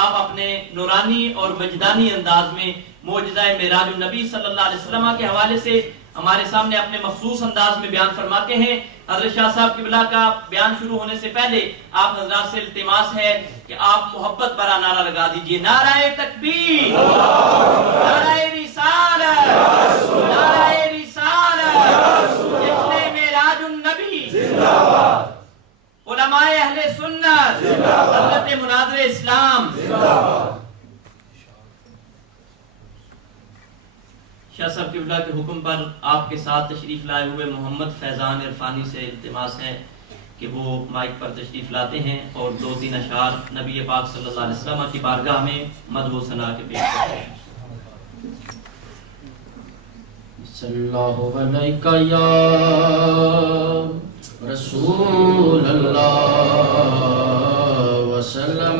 آپ اپنے نورانی اور وجدانی انداز میں معجزہ معراج النبی صلی اللہ علیہ وسلم کے حوالے سے ہمارے سامنے اپنے مخصوص انداز میں بیان فرماتے ہیں۔ حضرت شاہ صاحب قبلہ کا بیان شروع ہونے سے پہلے آپ حضرات سے التماس ہے کہ آپ محبت بھرا نعرہ لگا دیجئے، نعرہ تکبیر، نعرہ رسالت، نعرہ رسالت، جشن معراج النبی، علماء اہل سنت، حضرت مناظر اسلام۔ شاہ صاحب قبلہ کے حکم پر آپ کے ساتھ تشریف لائے ہوئے محمد فیضان عرفانی سے التماس ہے کہ وہ مائک پر تشریف لاتے ہیں اور 2-3 اشعار نبی پاک صلی اللہ علیہ وسلم کی بارگاہ میں مدح و ثنا کے پیش کرتے ہیں۔ صلی اللہ علیہ یا رسول اللہ وسلم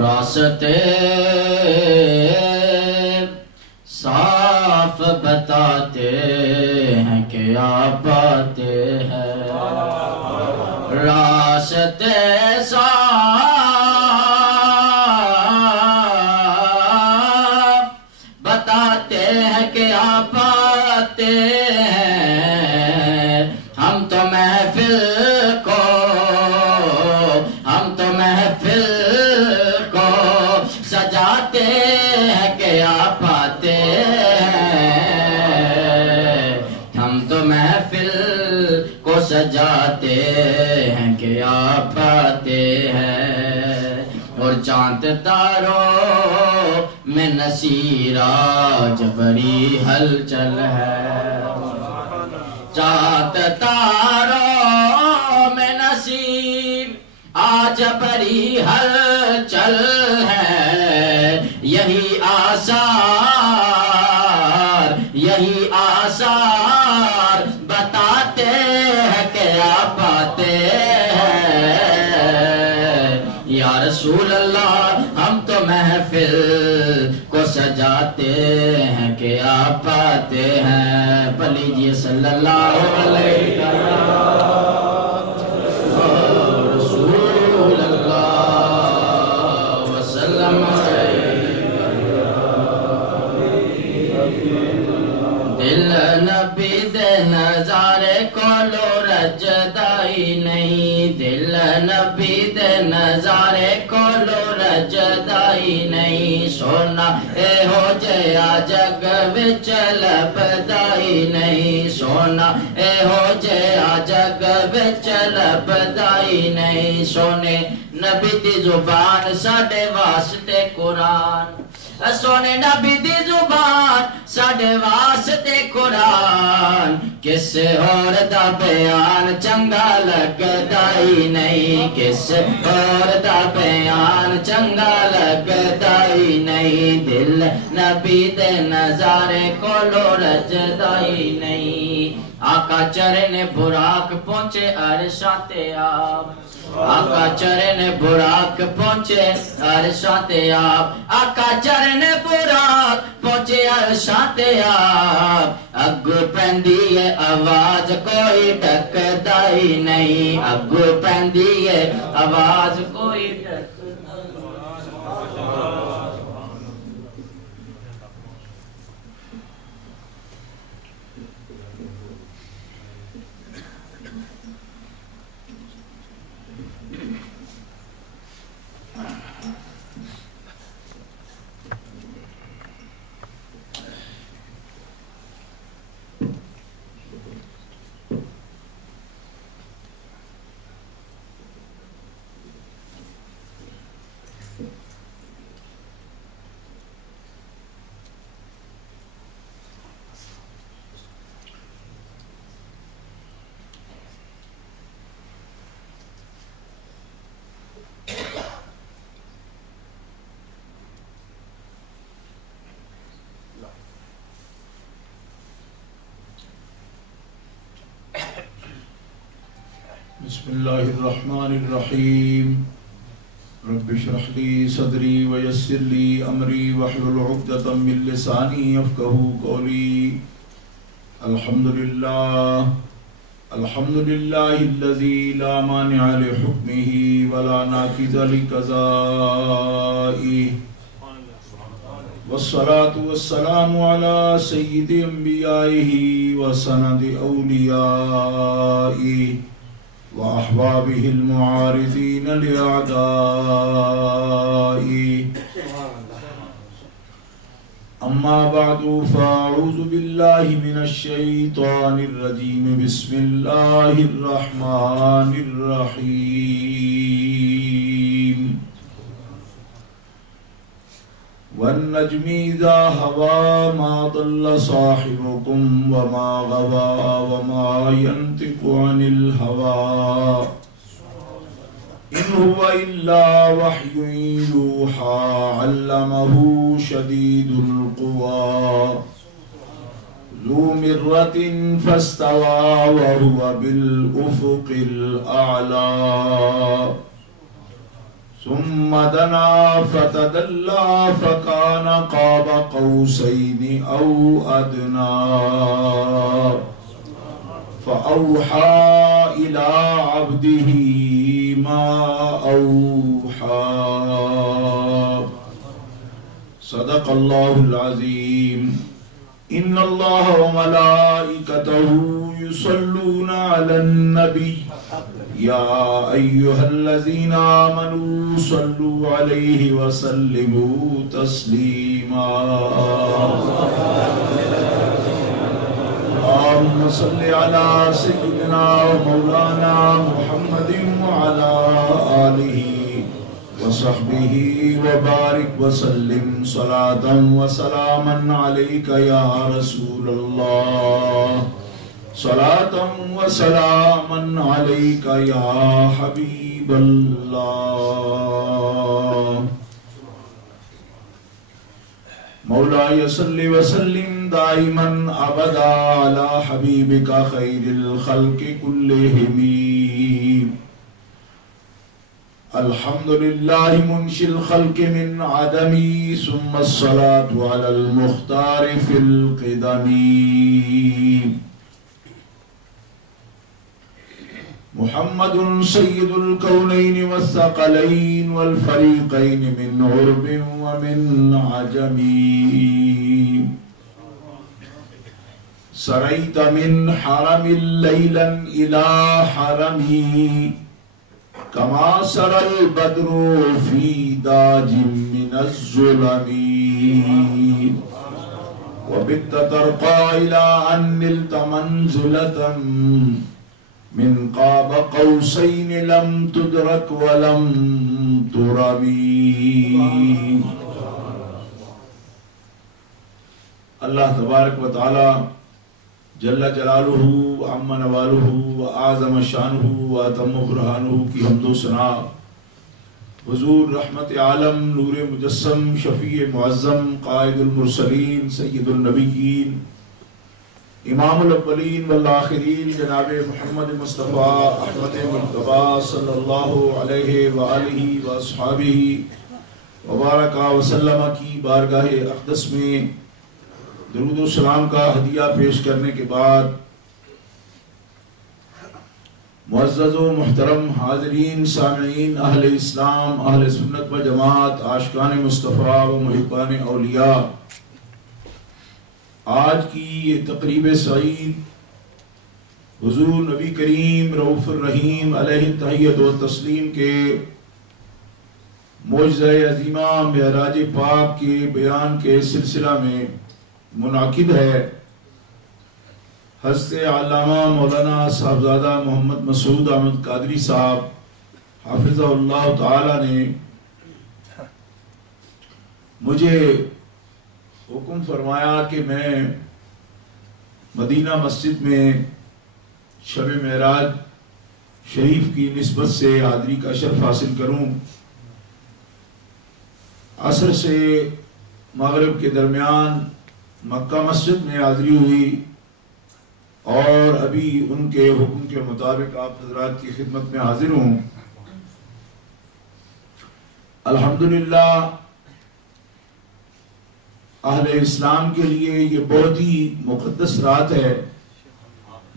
راستے صاف بتاتے ہیں کہ آپ آتے ہیں، راستے صاف بتاتے ہیں کہ آپ آتے ہیں۔ ہم تو محفل سجاتے ہیں کہ آپ آتے ہیں، ہم تو محفل کو سجاتے ہیں کہ آپ آتے ہیں، اور چاند تاروں میں نصیرہ جبری ہلچل ہے، چاند تاروں میں نصیر آج بری ہلچل ہے، یہی آثار بتاتے ہیں کہ آپ آتے ہیں۔ یا رسول اللہ ہم تو محفل کو سجاتے ہیں کہ آپ آتے ہیں۔ پلیجیے صلی اللہ علیہ وسلم۔ دل نبی دے نظارے کو لو رجدائی نہیں، دل نبی دے نظارے کو لو رجدائی نہیں، سونا اے ہو جیا جگ وچ لبدائی نہیں، سونا اے ہو جیا جگ وچ لبدائی نہیں، سونے نبی دی زبان ساڈے واسطے قرآن، سونے نبی دی زبان ساڈے واسطے قرآن، کسے اور دا بیان چنگا لگدا ہی نہیں، کسے اور دا بیان چنگا لگدا ہی نہیں، دل نبی دے نظارے کولو رجدا ہی نہیں۔ آقا چرن براق پہنچے عرشاں تے آپ، آقا چرن براق پہنچے عرشاں تے آپ، آقا چرن براق پہنچے عرشاں تے آپ، اگو پیندی ہے آواز کوئی ڈکدا ہی نہیں، اگو پیندی ہے آواز کوئی ڈکدا ہی نہیں۔ بسم اللہ الرحمن الرحیم، رب اشرح لی صدری ویسر لی امری واحلل عقدۃ من لسانی یفقہوا قولی۔ الحمدللہ الحمد لله الذي لا مانع لحكمه ولا ناقض لقضائه والصلاة والسلام على سيد أنبيائه وسند أوليائه وأحبابه المعارضين لأعدائه أما بعد فأعوذ بالله من الشيطان الرجيم بسم الله الرحمن الرحيم والنجم إذا هوى ما ضل صاحبكم وما غوى وما ينطق عن الهوى إن هو إلا وحي يوحى علمه شديد القوى ذو مرة فاستوى وهو بالأفق الأعلى ثم دنا فتدلى فكان قاب قوسين أو أدنى فأوحى إلى عبده ما أوحى صدق الله العظيم إن الله وملائكته يصلون على النبي يا أيها الذين آمنوا صلوا عليه وسلموا تسليما اللهم صل على سيدنا ومولانا محمد وعلى آله وصحبه وبارك وسلم صلاة وسلاما عليك يا رسول الله صلاة وسلاما عليك يا حبيب الله مولاي صل وسلم دائما أبدا على حبيبك خير الخلق كلهم الحمد لله منشي الخلق من عدمي ثم الصلاة على المختار في القدم محمد سيد الكونين والثقلين والفريقين من عرب ومن عجم سريت من حرم ليلا إلى حرمي كما سرى البدر في داج من الظلم وبت ترقى إلى أن نلت منزلة من قاب قوسين لم تدرك ولم ترمي اللہ تبارک و تعالی جل جلالہ عم نوالہ و اعظم شانہ و اتم برہانہ کی حمد و ثنا حضور رحمت عالم نور مجسم شفیع معظم قائد المرسلین سید النبیین امام الاولین والآخرین جناب محمد مصطفیٰ احمد مجتبیٰ صلی اللہ علیہ وآلہ واصحابہ وبارک وسلم کی بارگاہ اقدس میں درود و سلام کا ہدیہ پیش کرنے کے بعد معزز و محترم حاضرین سامعین اہل اسلام اہل سنت و جماعت عاشقان مصطفیٰ و محبان اولیاء آج کی یہ تقریب سعید حضور نبی کریم رؤوف الرحیم علیہ التحیۃ و تسلیم کے معجزہ عظیمہ معراج پاک کے بیان کے سلسلہ میں منعقد ہے۔ حضرت علامہ مولانا صاحبزادہ محمد مسعود احمد قادری صاحب حافظہ اللہ تعالی نے مجھے حکم فرمایا کہ میں مدینہ مسجد میں شب معراج شریف کی نسبت سے حاضری کا شرف حاصل کروں۔ عصر سے مغرب کے درمیان مکہ مسجد میں حاضری ہوئی اور ابھی ان کے حکم کے مطابق آپ حضرات کی خدمت میں حاضر ہوں۔ الحمدللہ اہل اسلام کے لیے یہ بہت ہی مقدس رات ہے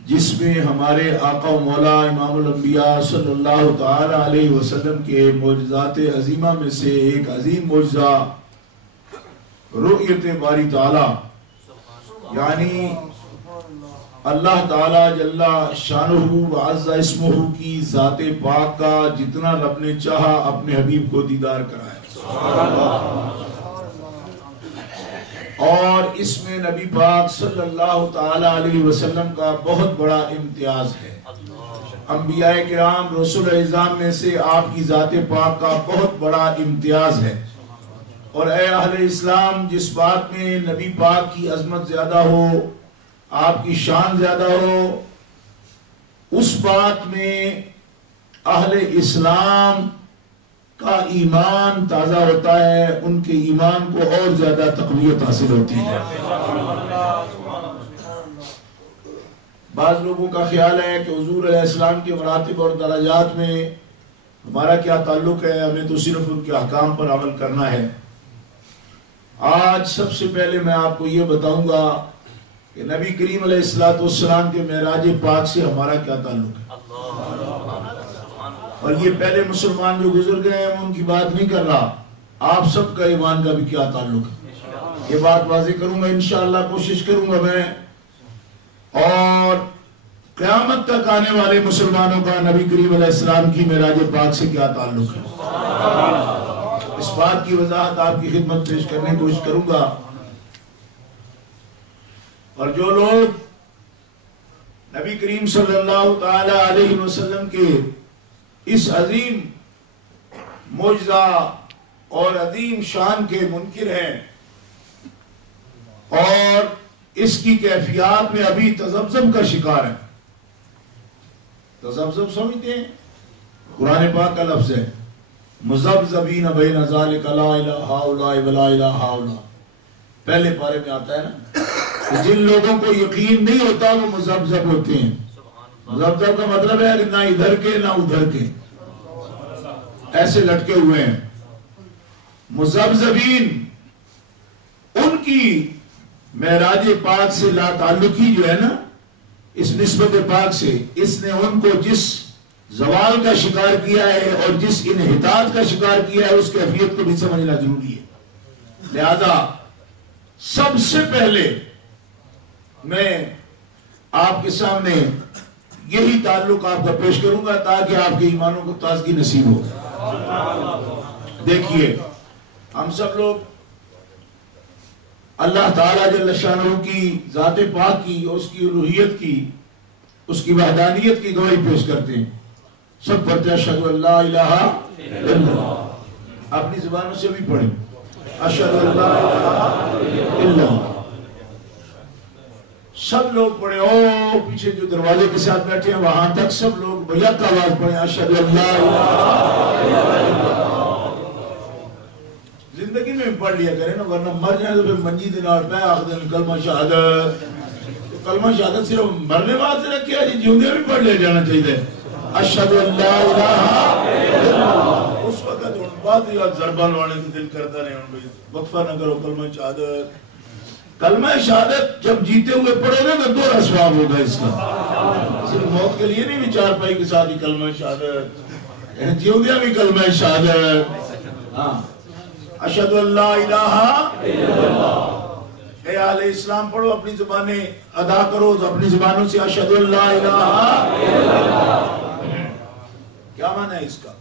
جس میں ہمارے آقا و مولا امام الانبیاء صلی اللہ تعالی علیہ وسلم کے معجزات عظیمہ میں سے ایک عظیم معجزہ رؤیت باری تعالی، یعنی اللہ تعالی جل شانہ و عز اسمہ کی ذات پاک کا جتنا رب نے چاہا اپنے حبیب کو دیدار کرایا، اور اس میں نبی پاک صلی اللہ تعالی علیہ وسلم کا بہت بڑا امتیاز ہے۔ انبیاء کرام رسول اعظام میں سے آپ کی ذات پاک کا بہت بڑا امتیاز ہے، اور اے اہل اسلام، جس بات میں نبی پاک کی عظمت زیادہ ہو، آپ کی شان زیادہ ہو، اس بات میں اہل اسلام کا ایمان تازہ ہوتا ہے، ان کے ایمان کو اور زیادہ تقویت حاصل ہوتی ہے۔ بعض لوگوں کا خیال ہے کہ حضور علیہ السلام کے مراتب اور درجات میں ہمارا کیا تعلق ہے، ہمیں تو صرف ان کے احکام پر عمل کرنا ہے۔ آج سب سے پہلے میں آپ کو یہ بتاؤں گا کہ نبی کریم علیہ السلام کے معراج پاک سے ہمارا کیا تعلق ہے، اور یہ پہلے مسلمان جو گزر گئے ہیں میں ان کی بات نہیں کر رہا، آپ سب کا ایمان کا بھی کیا تعلق ہے، یہ بات واضح کروں گا انشاءاللہ، کوشش کروں گا میں، اور قیامت تک آنے والے مسلمانوں کا نبی کریم علیہ السلام کی معراج پاک سے کیا تعلق ہے، اس بات کی وضاحت آپ کی خدمت پیش کرنے کی کوشش کروں گا۔ اور جو لوگ نبی کریم صلی اللہ تعالی علیہ وسلم کے اس عظیم معجزہ اور عظیم شان کے منکر ہیں اور اس کی کیفیات میں ابھی تذبذب کا شکار ہیں، تذبذب سمجھتے ہیں، قرآن پاک کا لفظ ہے مذبذبین بین ذالک لا الہ ہؤلاء ولا الہ ہؤلاء، پہلے پارے میں آتا ہے نا کہ جن لوگوں کو یقین نہیں ہوتا وہ مذبذب ہوتے ہیں۔ مذبذب کا مطلب ہے کہ نہ ادھر کے نہ ادھر کے، ایسے لٹکے ہوئے ہیں۔ مذبذبین، ان کی معراج پاک سے لا تعلقی جو ہے نا، اس نسبت پاک سے، اس نے ان کو جس زوال کا شکار کیا ہے اور جس انحطاط کا شکار کیا ہے اس کیفیت کو بھی سمجھنا ضروری ہے۔ لہذا سب سے پہلے میں آپ کے سامنے یہی تعلق آپ کا پیش کروں گا تاکہ آپ کے ایمانوں کو تازگی نصیب ہو۔ دیکھیے، ہم سب لوگ اللہ تعالیٰ جل شانہ کی ذات پاک کی، اس کی الوہیت کی، اس کی وحدانیت کی گواہی پیش کرتے ہیں۔ سب پڑھتے ہیں اشہد ان لا الہ الا اللہ، اپنی زبانوں سے بھی پڑھیں اشہد ان لا الہ الا اللہ۔ سب لوگ پڑھیں، او پیچھے جو دروازے کے ساتھ بیٹھے ہیں وہاں تک سب لوگ بیک آواز پڑھیں اشہد ان لا الہ الا اللہ۔ زندگی میں پڑھ لیا کریں نا، ورنہ مر جائیں تو پھر منجی دن اور پہ آخر دن کلمہ شہادت، کلمہ شہادت صرف مرنے بعد سے رکھے ہے، جیوندے بھی پڑھ لیا جانا چاہیے اشہد ان لا الہ الا اللہ۔ اس وقت ان بات یاد ضربہ لوانے سے دل کرتا نہیں، ان کو وقفہ نہ کرو کلمہ شہادت۔ کلمہ شہادت جب جیتے ہوئے پڑھو گے تو 2 ثواب ہوگا اس کا، صرف موت کے لیے نہیں بھی چار پائی کے ساتھ ہی کلمہ شہادت، جیوندیاں بھی کلمہ شہادت۔ ہاں، اشہد ان لا الہ الا اللہ۔ اے اہل اسلام پڑھو، اپنی زبانیں ادا کرو، اپنی زبانوں سے اشہد ان لا الہ الا اللہ۔ کیا معنی ہے اس کا؟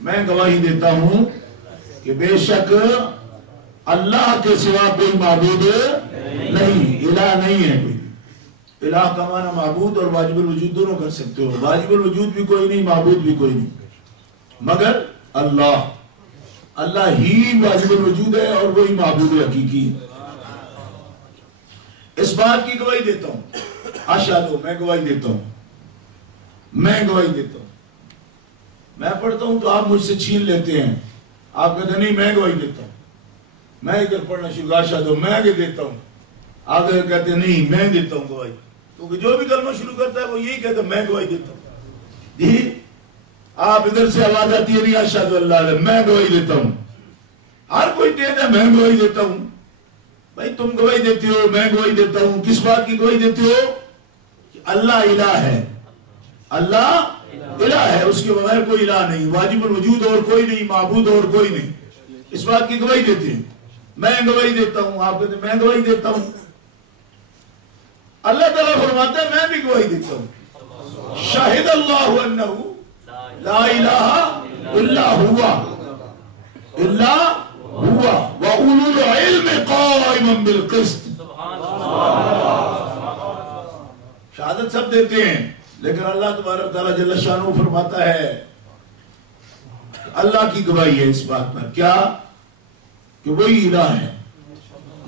میں گواہی دیتا ہوں کہ بے شک اللہ کے سوا کوئی معبود نہیں، الہ نہیں ہے کوئی۔ الہ کا معنی معبود اور واجب الوجود دونوں کر سکتے ہو، واجب الوجود بھی کوئی نہیں، معبود بھی کوئی نہیں، مگر اللہ، اللہ ہی واجب الوجود ہے اور وہی معبود حقیقی ہے۔ اس بات کی گواہی دیتا ہوں، اشہد، میں گواہی دیتا ہوں، میں گواہی دیتا ہوں۔ میں پڑھتا ہوں تو آپ مجھ سے چھین لیتے ہیں، آپ کہتے ہیں نہیں میں گواہی دیتا ہوں، میں ادھر پڑھنا شروع اشہد میں آگے دیتا ہوں، آپ کہتے ہیں نہیں میں دیتا ہوں گواہی، کیونکہ جو بھی کلمہ شروع کرتا ہے وہ یہی کہتا ہے میں گواہی دیتا ہوں۔ جی آپ ادھر سے آواز آتی ہے نہیں اشہد ان لا الہ الا اللہ، میں گواہی دیتا ہوں، ہر کوئی کہتا ہے میں گواہی دیتا ہوں۔ بھائی تم گواہی دیتے ہو، میں گواہی دیتا ہوں، کس بات کی گواہی دیتے ہو؟ کہ اللہ الہ ہے، اللہ الہ ہے، اس کے بغیر کوئی الہ نہیں، واجب الوجود اور کوئی نہیں، معبود اور کوئی نہیں، اس بات کی گواہی دیتے ہیں۔ میں گواہی دیتا ہوں، آپ کہتے ہیں میں گواہی دیتا ہوں، اللہ تعالیٰ فرماتا ہے میں بھی گواہی دیتا ہوں، شاہد اللہ انہ لا الہ الا ہوا وَأُولُو الْعِلْمِ قَائِمًا بِالْقِسْطِ۔ شہادت سب دیتے ہیں، لیکن اللہ تبارک تعالیٰ جل شانہ فرماتا ہے اللہ کی گواہی ہے اس بات پر، کیا کہ وہی الہ ہے،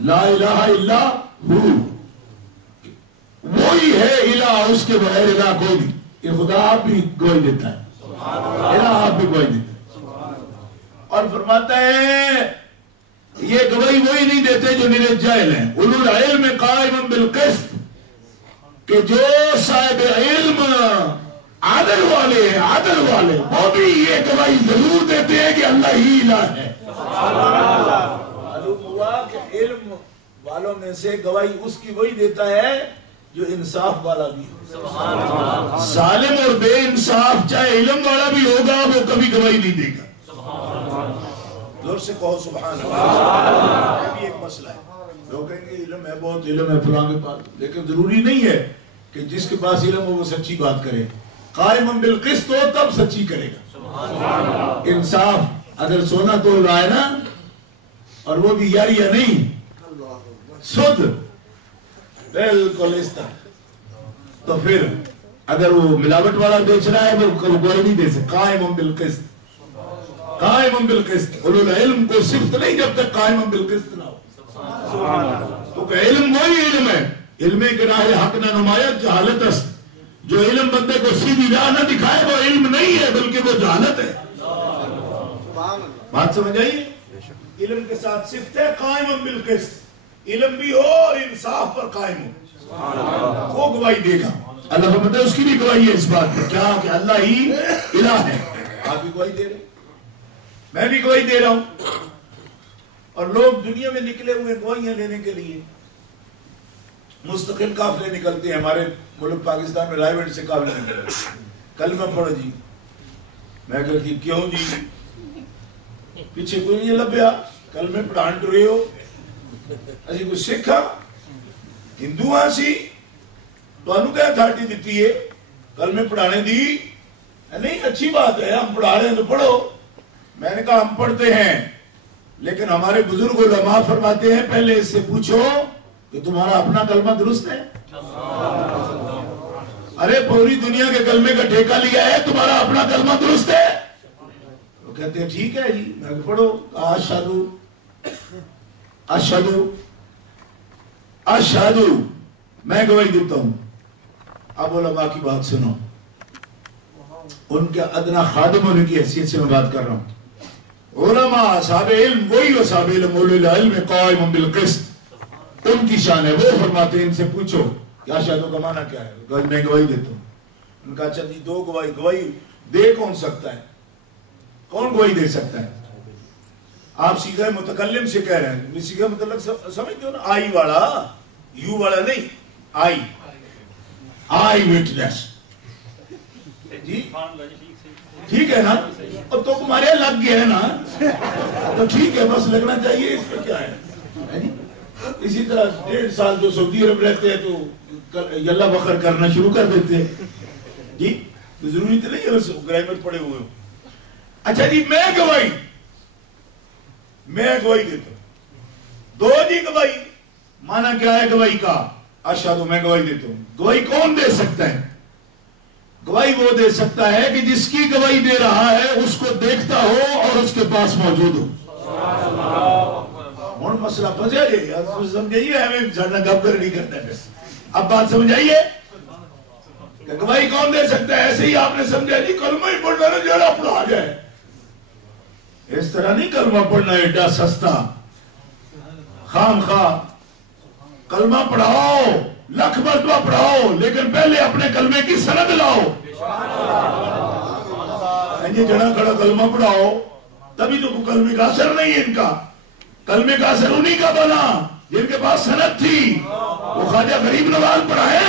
لا الہ الا ہو، وہی ہے الہ، اس کے بغیر الہ کوئی نہیں۔ یہ خدا آپ بھی گواہی دیتا ہے، الہ آپ بھی گواہی دیتا ہے، اور فرماتا ہے یہ گواہی وہی نہیں دیتے جو نیرے جاہل ہیں، اولو العلم قائم بالقسط، کہ جو صاحب علم عدل والے ہیں، عدل والے، وہ بھی یہ گواہی ضرور دیتے ہیں کہ اللہ ہی الہ ہے۔ معلوم ہوا کہ علم والوں میں سے گواہی اس کی وہی دیتا ہے جو انصاف والا بھی ہو۔ ظالم اور بے انصاف چاہے علم والا بھی ہوگا وہ کبھی گواہی نہیں دے گا۔ زور سے کہو سبحان اللہ۔ یہ بھی ایک مسئلہ ہے، لوگ کہیں گے علم ہے، بہت علم ہے فلاں کے پاس، لیکن ضروری نہیں ہے کہ جس کے پاس علم ہو وہ سچی بات کرے، قائم بالقسط ہو تب سچی کرے گا۔ انصاف اگر سونا تول رہا ہے نا، اور وہ بھی یاری یا نہیں، سود بالکل اس طرح، تو پھر اگر وہ ملاوٹ والا بیچ رہا ہے وہ گواہی نہیں دے سکتا۔ قائم بالقسط، قائم بالقسط، علو العلم کو صفت نہیں جب تک قائم بالقسط نہ ہو۔ تو کہ علم وہی علم ہے، علم کے راہ حق نہ نمایت جہالت است، جو علم بندے کو سیدھی راہ نہ دکھائے وہ علم نہیں ہے بلکہ وہ جہالت ہے۔ بات سمجھ آئیے؟ علم کے ساتھ صفت ہے قائم بالقسط، علم بھی ہو اور انصاف پر قائم ہو، وہ گواہی دے گا۔ اللہ فرماتا ہے اس کی بھی گواہی ہے اس بات پر، کیا کہ اللہ ہی الہ ہے۔ آپ بھی گواہی دے رہے ہیں، میں بھی گواہی دے رہا ہوں، اور لوگ دنیا میں نکلے ہوئے گواہیاں لینے کے لیے مستقل قافلے نکلتے ہیں۔ ہمارے ملک پاکستان میں رائے گڑھ سے قافلے نکلے، کلمہ پڑھو جی، میں کہتی کیوں جی، پیچھے کوئی یہ لبیا کلمے پڑھان رہے ہو، اسی کوئی سکھا ہندو ہاں سی تو انہوں کیا اتھارٹی دیتی ہے کلمے پڑھانے دی؟ نہیں، اچھی بات ہے، ہم پڑھا رہے ہیں تو پڑھو۔ میں نے کہا ہم پڑھتے ہیں، لیکن ہمارے بزرگ علماء فرماتے ہیں پہلے اس سے پوچھو کہ تمہارا اپنا کلمہ درست ہے؟ ارے پوری دنیا کے کلمے کا ٹھیکہ لیا ہے، تمہارا اپنا کلمہ درست ہے؟ وہ کہتے ہیں ٹھیک ہے جی، میں کہ پڑھو، اشہدو اشہدو اشہدو، میں گواہی دیتا ہوں۔ اب علماء کی بات سنو، ان کے ادنا خادم ہونے کی حیثیت سے میں بات کر رہا ہوں۔ علماء اصحاب علم وہی اصحاب علم، اولو العلم قائم بالقسط، ان کی شان ہے۔ وہ فرماتے ہیں ان سے پوچھو کیا شہادت کا معنی کیا ہے؟ میں گواہی دیتا ہوں۔ ان کا اچھا جی دو گواہی، گواہی دے کون سکتا ہے؟ کون گواہی دے سکتا ہے؟ آپ سیکھا متکلم سے کہہ رہے ہیں، سیکھا مطلب سمجھتے ہو نا، آئی والا، یو والا نہیں، آئی، آئی وٹنس جی، ٹھیک ہے نا؟ اور تو تمہارے لگ گیا ہے نا تو ٹھیک ہے، بس لگنا چاہیے، اس پہ کیا ہے۔ اسی طرح 1.5 سال جو سعودی عرب رہتے ہیں تو یلا بخر کرنا شروع کر دیتے ہیں جی، ضروری تو نہیں ہے بس گرامر پڑے ہوئے ہو۔ اچھا جی، میں گواہی دیتا ہوں، دو جی گواہی، معنی کیا ہے گواہی کا؟ اشہدو، میں گواہی دیتا ہوں۔ گواہی کون دے سکتا ہے؟ گواہی وہ دے سکتا ہے کہ جس کی گواہی دے رہا ہے اس کو دیکھتا ہو اور اس کے پاس موجود ہو۔ اور مسئلہ پھنسا جائے، آپ سمجھائیے، ہمیں جھڑنا گپ کر نہیں کرنا ہے۔ اب بات سمجھائیے کہ گواہی کون دے سکتا ہے؟ ایسے ہی آپ نے سمجھا جی کلمہ ہی پڑھنا ہے، جڑا پڑھا جائے، اس طرح نہیں کلمہ پڑھنا ایڈا سستا، خام خواہ کلمہ پڑھاؤ، لکھ مرتبہ پڑھاؤ، لیکن پہلے اپنے کلمے کی سند لاؤ۔ یہ جڑا کھڑا کلمہ پڑھاؤ، تبھی تو کلمے کا اثر نہیں ہے ان کا۔ کلمے کا اثر انہی کا بنا جن کے پاس سند تھی، وہ خواجہ غریب نواز پڑھائے،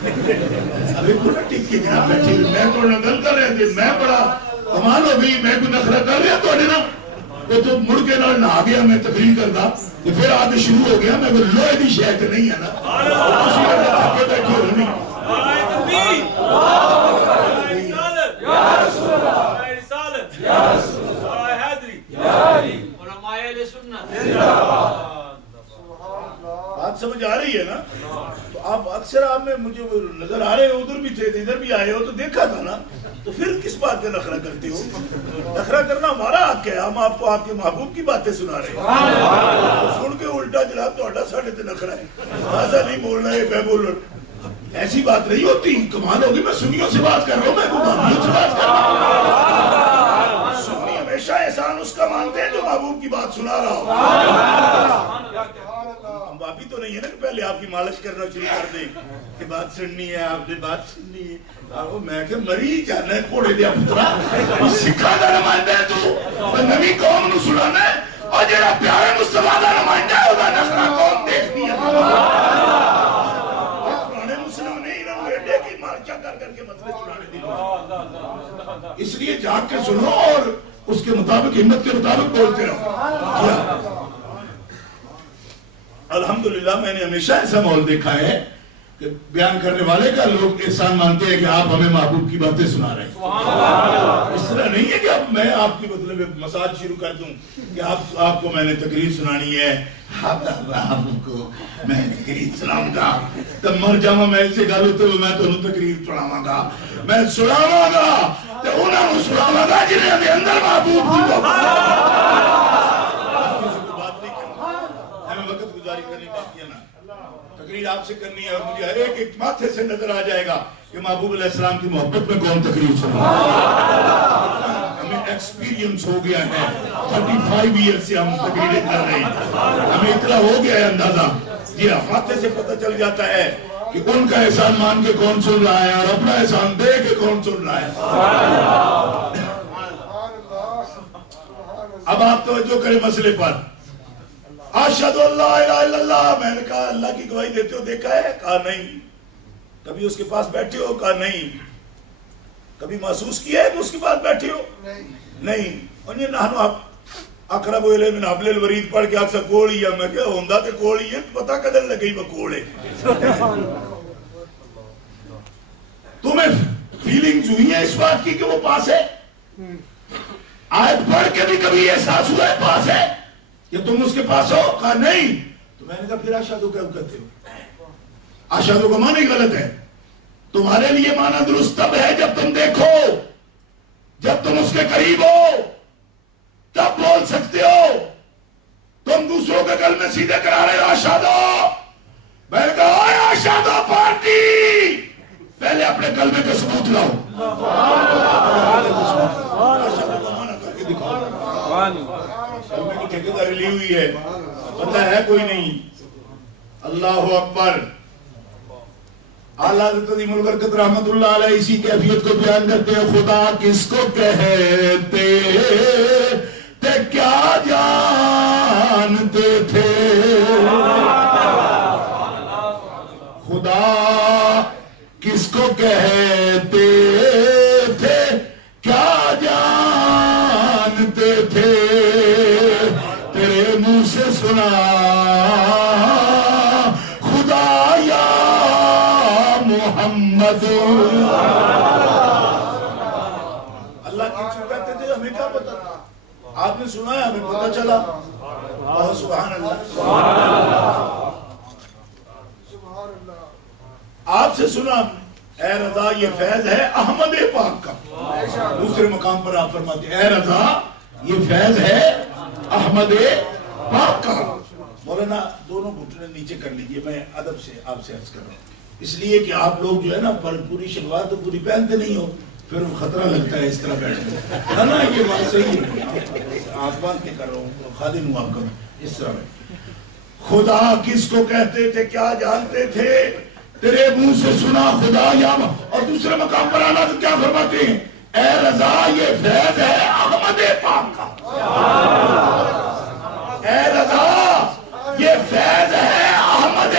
بالکل ٹھیک ہے جناب میں ٹھیک میں تو نقل کر رہے تھے میں بڑا کمال ہو گئی میں کوئی نخرہ کر رہا تو نا وہ تو مڑ کے نہ آ گیا میں تقریر کرتا تو پھر آگے شروع ہو گیا میں لوہے دی شاید نہیں ہے نا بیٹھے ہو نہیں بات سمجھ آ رہی ہے نا تو آپ اکثر آپ میں مجھے نظر آ رہے ہو ادھر بھی تھے ادھر بھی آئے ہو تو دیکھا تھا نا تو پھر کس بات کا نخرہ کرتے ہو نخرہ کرنا ہمارا حق ہے ہم آپ کو آپ کے محبوب کی باتیں سنا رہے ہیں سن کے الٹا جناب تو اڈا ساڑھے تے نخرہ ہے ایسا نہیں بولنا ہے میں بول رہا ایسی بات نہیں ہوتی کمال ہوگی میں سنیوں سے بات کر رہا ہوں میں محبوب سے بات کر رہا ہوں سنی ہمیشہ احسان اس کا مانتے ہیں جو محبوب کی بات سنا رہا ہوں ہم بابی تو نہیں ہے نا کہ پہلے آپ کی مالش کرنا شروع کر دیں کہ بات سننی ہے آپ نے بات سننی ہے میں کہ مری جانا ہے کوڑے دیا پترا سکھا دا نمائندہ ہے تو نبی قوم نو سنانا ہے اور جڑا پیارے مصطفیٰ دا نمائندہ ہے وہ نخرہ قوم دیکھنی ہے پرانے مسلم نہیں انہوں نے ایڈے کی مارچہ کر کے مسئلے چڑھانے دی اس لیے جاگ کے سنو اور اس کے مطابق ہمت کے مطابق بولتے رہو الحمدللہ میں نے ہمیشہ ایسا ماحول دیکھا ہے کہ بیان کرنے والے کا لوگ احسان مانتے ہیں کہ آپ ہمیں محبوب کی باتیں سنا رہے ہیں اس طرح نہیں ہے کہ اب میں آپ کی مطلب مساج شروع کر دوں کہ آپ کو میں نے تقریر سنانی ہے آپ کو میں تقریر سناؤں گا تب مر جاؤں میں ایسے گل ہوتے ہوئے میں تو تقریر سناواں گا میں سناواں گا تو انہوں نے سناواں گا جنہیں ابھی اندر محبوب کی تقریر آپ سے کرنی ہے اور مجھے ہر ایک ماتھے سے نظر آ جائے گا کہ محبوب علیہ السلام کی محبت میں کون تقریر سنا ہمیں ایکسپیرینس ہو گیا ہے 35 ایئر سے ہم تقریریں کر رہے ہیں ہمیں اتنا ہو گیا ہے اندازہ جی ہاں ماتھے سے پتہ چل جاتا ہے کہ ان کا احسان مان کے کون سن رہا ہے اور اپنا احسان دے کے کون سن رہا ہے اب آپ توجہ کریں مسئلے پر اشہد اللہ الہ الا اللہ میں نے کہا اللہ کی گواہی دیتے ہو دیکھا ہے کہا نہیں کبھی اس کے پاس بیٹھے ہو کہا نہیں کبھی محسوس کیا ہے کہ اس کے پاس بیٹھے ہو نہیں انہیں نحنو اقرب الیہ من حبل الورید پڑھ کے اکثر کوڑی ہے میں کہا ہوندہ کہ کوڑی ہے پتہ قدر لگئی وہ کوڑے تمہیں فیلنگز ہوئی ہیں اس بات کی کہ وہ پاس ہے آیت پڑھ کے بھی کبھی احساس ہوا ہے پاس ہے کہ تم اس کے پاس ہو کہا نہیں تو میں نے کہا پھر اشہدو کیا کہتے ہو اشہدو کا معنی غلط ہے تمہارے لیے معنی درست تب ہے جب تم دیکھو جب تم اس کے قریب ہو تب بول سکتے ہو تم دوسروں کے گل میں سیدھے کرا رہے ہو اشہدو میں نے کہا اشہدو پارٹی پہلے اپنے کلمے کا ثبوت لاؤ اشہدو کا معنی کر کے دکھاؤ کلمے کی ٹھیکیداری لی ہوئی ہے پتہ ہے کوئی نہیں اللہ اکبر اعلیٰ حضرت عظیم البرکت رحمت اللہ علیہ اسی کیفیت کو بیان کرتے ہیں خدا کس کو کہتے تے کیا جانتے تھے خدا کس کو کہتے تھے کیا جانتے تھے تیرے منہ سے سنا خدا یا محمد اللہ کی چھو کہتے تھے ہمیں کیا پتا آپ نے سنا ہے ہمیں پتا چلا سبحان اللہ آپ سے سنا اے رضا یہ فیض ہے احمد پاک کا دوسرے مقام پر آپ فرماتے ہیں اے رضا یہ فیض ہے احمد پاک کا مولانا دونوں گھٹنے نیچے کر لیجئے میں ادب سے آپ سے عرض کر رہا ہوں اس لیے کہ آپ لوگ جو ہے نا پوری شلوار تو پوری پہنتے نہیں ہو پھر خطرہ لگتا ہے اس طرح بیٹھنے ہے نا یہ بات صحیح ہے آپ باندھ کے کر رہا ہوں خادم ہوں آپ کا اس طرح میں خدا کس کو کہتے تھے کیا جانتے تھے تیرے منہ سے سنا خدا یا اور دوسرے مقام پر آنا تو کیا فرماتے ہیں اے رضا یہ فیض ہے احمد پاک کا اے رضا یہ فیض ہے احمد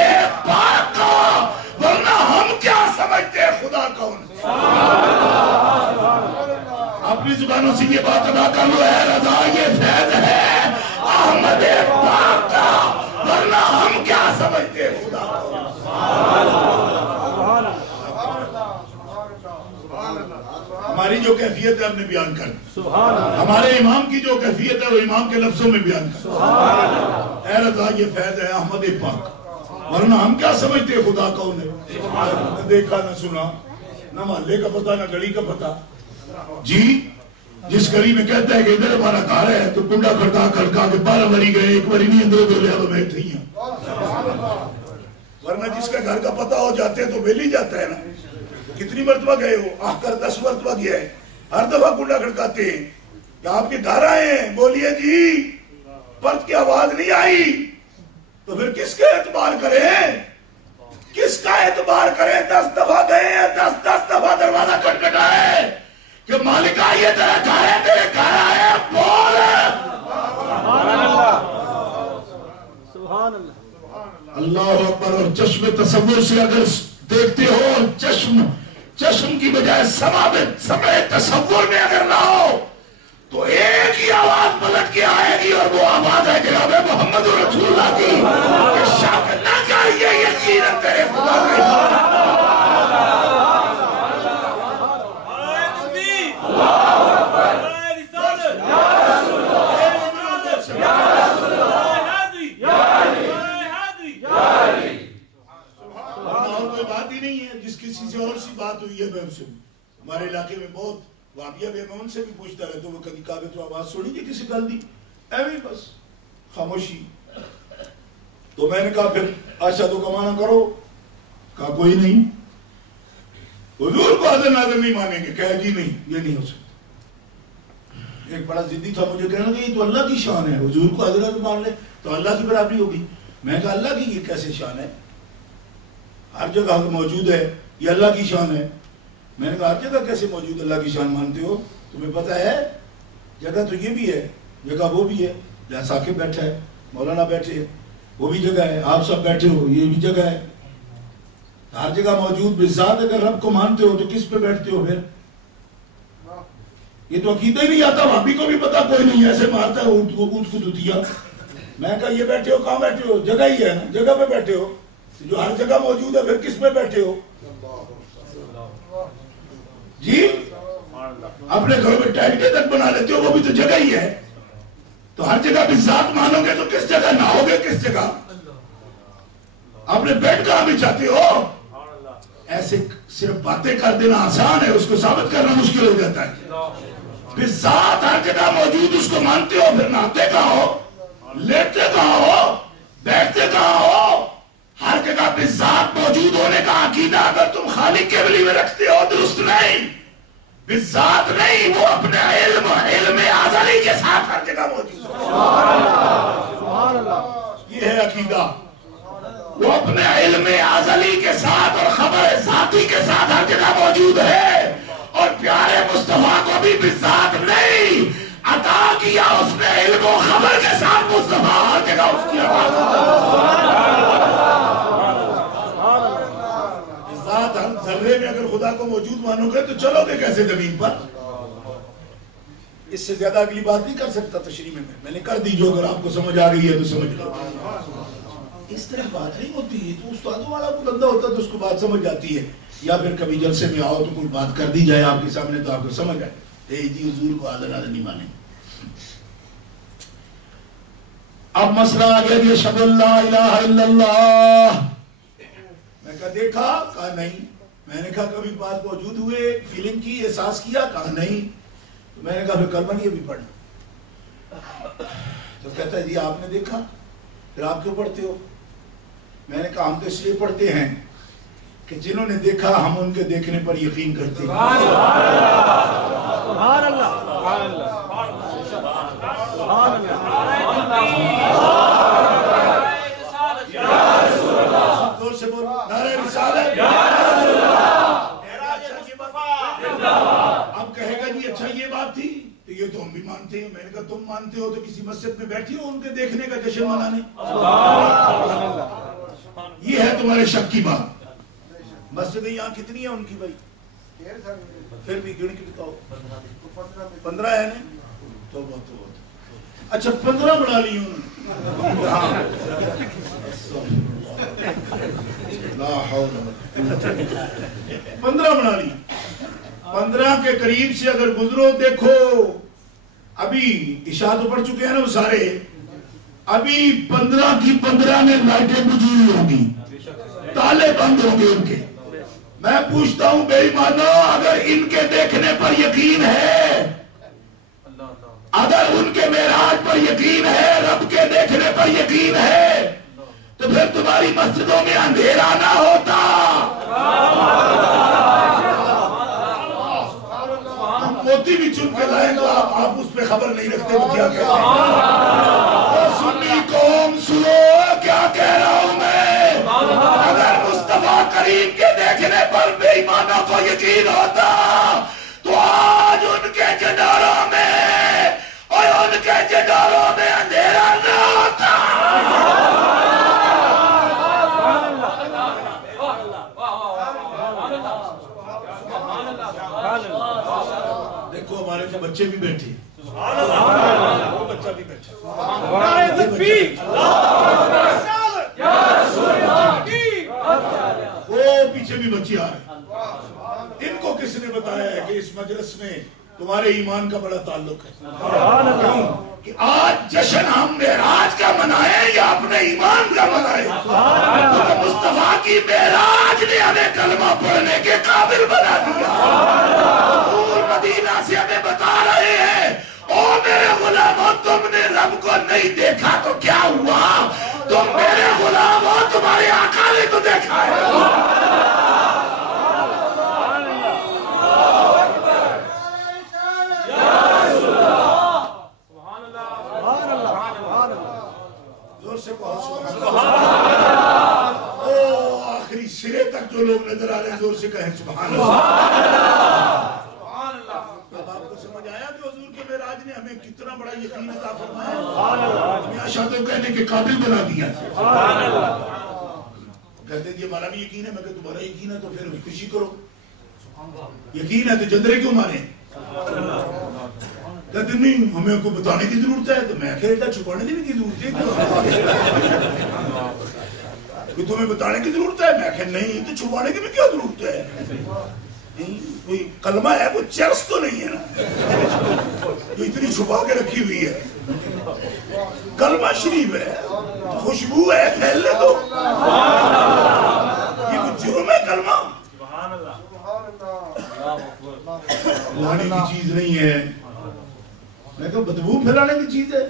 پاک کا ورنہ ہم کیا والوں سے یہ بات ادا کر لو، اے رضا یہ فیض ہے احمد پاک کا، ورنہ ہم کیا سمجھتے خدا کو۔ ہماری جو کیفیت ہے ہم نے بیان کر دی، ہمارے امام کی جو کیفیت ہے وہ امام کے لفظوں میں بیان کر دی۔ اے رضا یہ فیض ہے احمد پاک، ورنہ ہم کیا سمجھتے خدا کو انہیں، نہ دیکھا نہ سنا، نہ محلے کا پتہ نہ گلی کا پتہ۔ جی جس گلی میں کہتا ہے کہ ادھر ہمارا گھر ہے تو کنڈا کھڑکا کھڑکا کے 12 بری گئے، ایک بری نہیں اندر دو لیا تو میں تھی ہیں، ورنہ جس کا گھر کا پتہ ہو جاتے ہیں تو مل ہی جاتا ہے نا۔ کتنی مرتبہ گئے ہو؟ آہ کر 10 مرتبہ گیا ہے، ہر دفعہ کنڈا کھڑکاتے ہیں کہ آپ کے گھر آئے ہیں، بولیے جی، پرت کی آواز نہیں آئی، تو پھر کس کا اعتبار کریں؟ کس کا اعتبار کریں؟ 10 دفعہ گئے ہیں، 10 دفعہ دروازہ کھٹکھٹائے کہ مالک آئیے تیرا گھر ہے، تیرے گھر آئے، بول۔ اللہ اکبر۔ اور چشم تصور سے اگر دیکھتے ہو، چشم کی بجائے سمع تصور میں اگر نہ ہو تو ایک ہی آواز پلٹ کے آئے گی، اور وہ آواز ہے جناب محمد رسول اللہ کی کہ شک نہ کریے یقیناً تیرے خدا کا۔ کوئی بات ہی نہیں ہے، جس کسی سے اور سی بات ہوئی ہے میں ان سے ہمارے علاقے میں بہت واقعہ بھی، میں ان سے بھی پوچھتا رہتا ہوں، وہ کبھی کہا تو آواز سنی جی کسی گل دی، ایویں بس خاموشی۔ تو میں نے کہا پھر اشہدو کا معنی کرو، کہا کوئی نہیں، حضور کو حاضر ناظر نہیں مانیں گے، کہا جی نہیں یہ نہیں ہو سکتا۔ ایک بڑا ضدی تھا، مجھے کہنا کہ یہ تو اللہ کی شان ہے، حضور کو حاضر ناظر مان لے تو اللہ کی برابری ہوگی۔ میں نے کہا اللہ کی یہ کیسے شان ہے، ہر جگہ موجود ہے، یہ اللہ کی شان ہے۔ میں نے کہا ہر جگہ کیسے موجود اللہ کی شان مانتے ہو؟ تمہیں پتہ ہے جگہ تو یہ بھی ہے، جگہ وہ بھی ہے، جہاں ثاقب بیٹھا ہے، مولانا بیٹھے ہیں، وہ بھی جگہ ہے، آپ سب بیٹھے ہو یہ بھی جگہ ہے، ہر جگہ موجود بذات اگر رب کو مانتے ہو تو کس پہ بیٹھتے ہو پھر؟ یہ تو عقیدہ ہی نہیں آتا، بھابی کو بھی پتا کوئی نہیں ایسے مارتا ہے اونٹ کو دتیا۔ میں کہا یہ بیٹھے ہو کہاں بیٹھے ہو؟ جگہ ہی ہے نا، جگہ پہ بیٹھے ہو، جو ہر جگہ موجود ہے پھر کس پہ بیٹھے ہو؟ جی اپنے گھروں میں ٹینٹے تک بنا لیتے ہو، وہ بھی تو جگہ ہی ہے، تو ہر جگہ بھی ذات مانو گے تو کس جگہ نہ ہوگے، کس جگہ؟ اپنے بیڈ کہاں بھی چاہتے ہو؟ ایسے صرف باتیں کر دینا آسان ہے، اس کو ثابت کرنا مشکل ہو جاتا ہے۔ پھر ذات ہر جگہ موجود اس کو مانتے ہو، پھر نہاتے کہاں ہو، لیٹتے کہاں ہو، بیٹھتے کہاں ہو؟ ہر جگہ پہ ذات موجود ہونے کا عقیدہ اگر تم خالق کے ولی میں رکھتے ہو درست نہیں، ذات نہیں، وہ اپنے علم ازلی کے ساتھ ہر جگہ موجود ہے۔ یہ ہے عقیدہ، وہ اپنے علم ازلی کے ساتھ اور خبر ذاتی کے ساتھ ہر جگہ موجود ہے، اور پیارے مصطفیٰ کو بھی بذات نہیں عطا کیا اس نے علم و خبر کے ساتھ، مصطفیٰ ہر جگہ اس کی آواز ذات ہر ذرے میں اگر خدا کو موجود مانو گے تو چلو گے کیسے زمین پر؟ اس سے زیادہ اگلی بات نہیں کر سکتا تشریح میں نے کر دی، جو اگر آپ کو سمجھ آ گئی ہے تو سمجھ لو۔ اس طرح بات نہیں ہوتی، تو استادوں والا کوئی بندہ ہوتا ہے تو اس کو بات سمجھ جاتی ہے، یا پھر کبھی جلسے میں آؤ تو کوئی بات کر دی جائے آپ کے سامنے تو آپ کو سمجھ آئے جی حضور کو حاضر ناظر نہیں مانے۔ اب مسئلہ آ گیا کہ اشہد اللہ الہ الا اللہ، میں کہا دیکھا، کہا نہیں۔ میں نے کہا کبھی بات موجود ہوئے، فیلنگ کی، احساس کیا، کہا نہیں۔ تو میں نے کہا پھر کلمہ نہیں ابھی پڑھنا، تو کہتا ہے جی آپ نے دیکھا، پھر آپ کیوں پڑھتے ہو؟ میں نے کہا ہم تو اس لیے پڑھتے ہیں کہ جنہوں نے دیکھا ہم ان کے دیکھنے پر یقین کرتے ہیں۔ سبحان اللہ، سبحان اللہ، سبحان اللہ، زور سے بولو نعرہ رسالت۔ اب کہے گا جی اچھا یہ بات تھی تو یہ تو ہم بھی مانتے ہیں۔ میں نے کہا تم مانتے ہو تو کسی مسجد میں بیٹھی ہو ان کے دیکھنے کا جشن منانے؟ یہ ہے تمہارے شک کی بات۔ مسجدیں یہاں کتنی ہیں ان کی بھائی؟ پھر بھی گن کے بتاؤ۔ 15 ہے نا؟ تو اچھا 15 بنا لی انہوں نے. ہاں 15 بنا لی. 15 کے قریب سے اگر گزرو دیکھو ابھی عشاء تو پڑھ چکے ہیں نا وہ سارے. ابھی 15 کی 15 میں لائٹیں بجھی ہوئی ہوں گی, تالے بند ہوں گے ان کے. میں پوچھتا ہوں بے ایمانو, اگر ان کے دیکھنے پر یقین ہے, اگر ان کے معراج پر یقین ہے, رب کے دیکھنے پر یقین ہے, تو پھر تمہاری مسجدوں میں اندھیرا نہ ہوتا. ہم موتی بھی چن کے لائیں گا, آپ اس پہ خبر نہیں رکھتے وہ کیا کہتے ہیں. سنی قوم سنو کیا کہہ رہا ہوں میں. اگر مصطفیٰ کریم کے دیکھنے پر بے ایمانوں کو یقین ہوتا تو آج ان کے جناروں میں اور ان کے جناروں میں اندھیرا نہ ہوتا. دیکھو ہمارے جو بچے بھی بیٹھے, وہ بچہ بھی بیٹھا, وہ پیچھے بھی بچے آ رہے. ان کو کس نے بتایا ہے کہ اس مجلس میں تمہارے ایمان کا بڑا تعلق ہے؟ کیوں کہ آج جشن ہم معراج کا منائیں یا اپنے ایمان کا منائیں؟ مصطفیٰ کی معراج نے ہمیں کلمہ پڑھنے کے قابل بنا دیا. حضور مدینہ سے ہمیں بتا رہے ہیں, او میرے غلاموں, تم نے رب کو نہیں دیکھا تو کیا ہوا, تم میرے غلام ہو, تمہارے آقا نے تو دیکھا ہے. آخری سرے تک جو لوگ نظر آ رہے ہیں زور سے کہیں سبحان اللہ. اب آپ کو سمجھ آیا کہ حضور کے معراج نے ہمیں کتنا بڑا یقین عطا فرمایا, ہمیں اشہد کہنے کے قابل بنا دیا. کہتے ہیں یہ ہمارا بھی یقین ہے. میں کہ تمہارا یقین ہے تو پھر خوشی کرو, یقین ہے تو جندرے کیوں مارے. کہتے نہیں ہمیں کو بتانے کی ضرورت ہے, تو میں کہتا چھپانے کی ضرورت ہے. کہ تمہیں بتانے کی ضرورت ہے, میں کہ نہیں تو چھپانے کی بھی کیا ضرورت ہے. کوئی کلمہ ہے, وہ چرس تو نہیں ہے نا جو اتنی چھپا کے رکھی ہوئی ہے. کلمہ شریف ہے, خوشبو ہے, پھیلنے دو. یہ کچھ جرم ہے کلمہ, لانے کی چیز نہیں ہے. میں کہا بدبو پھیلانے کی چیز ہے,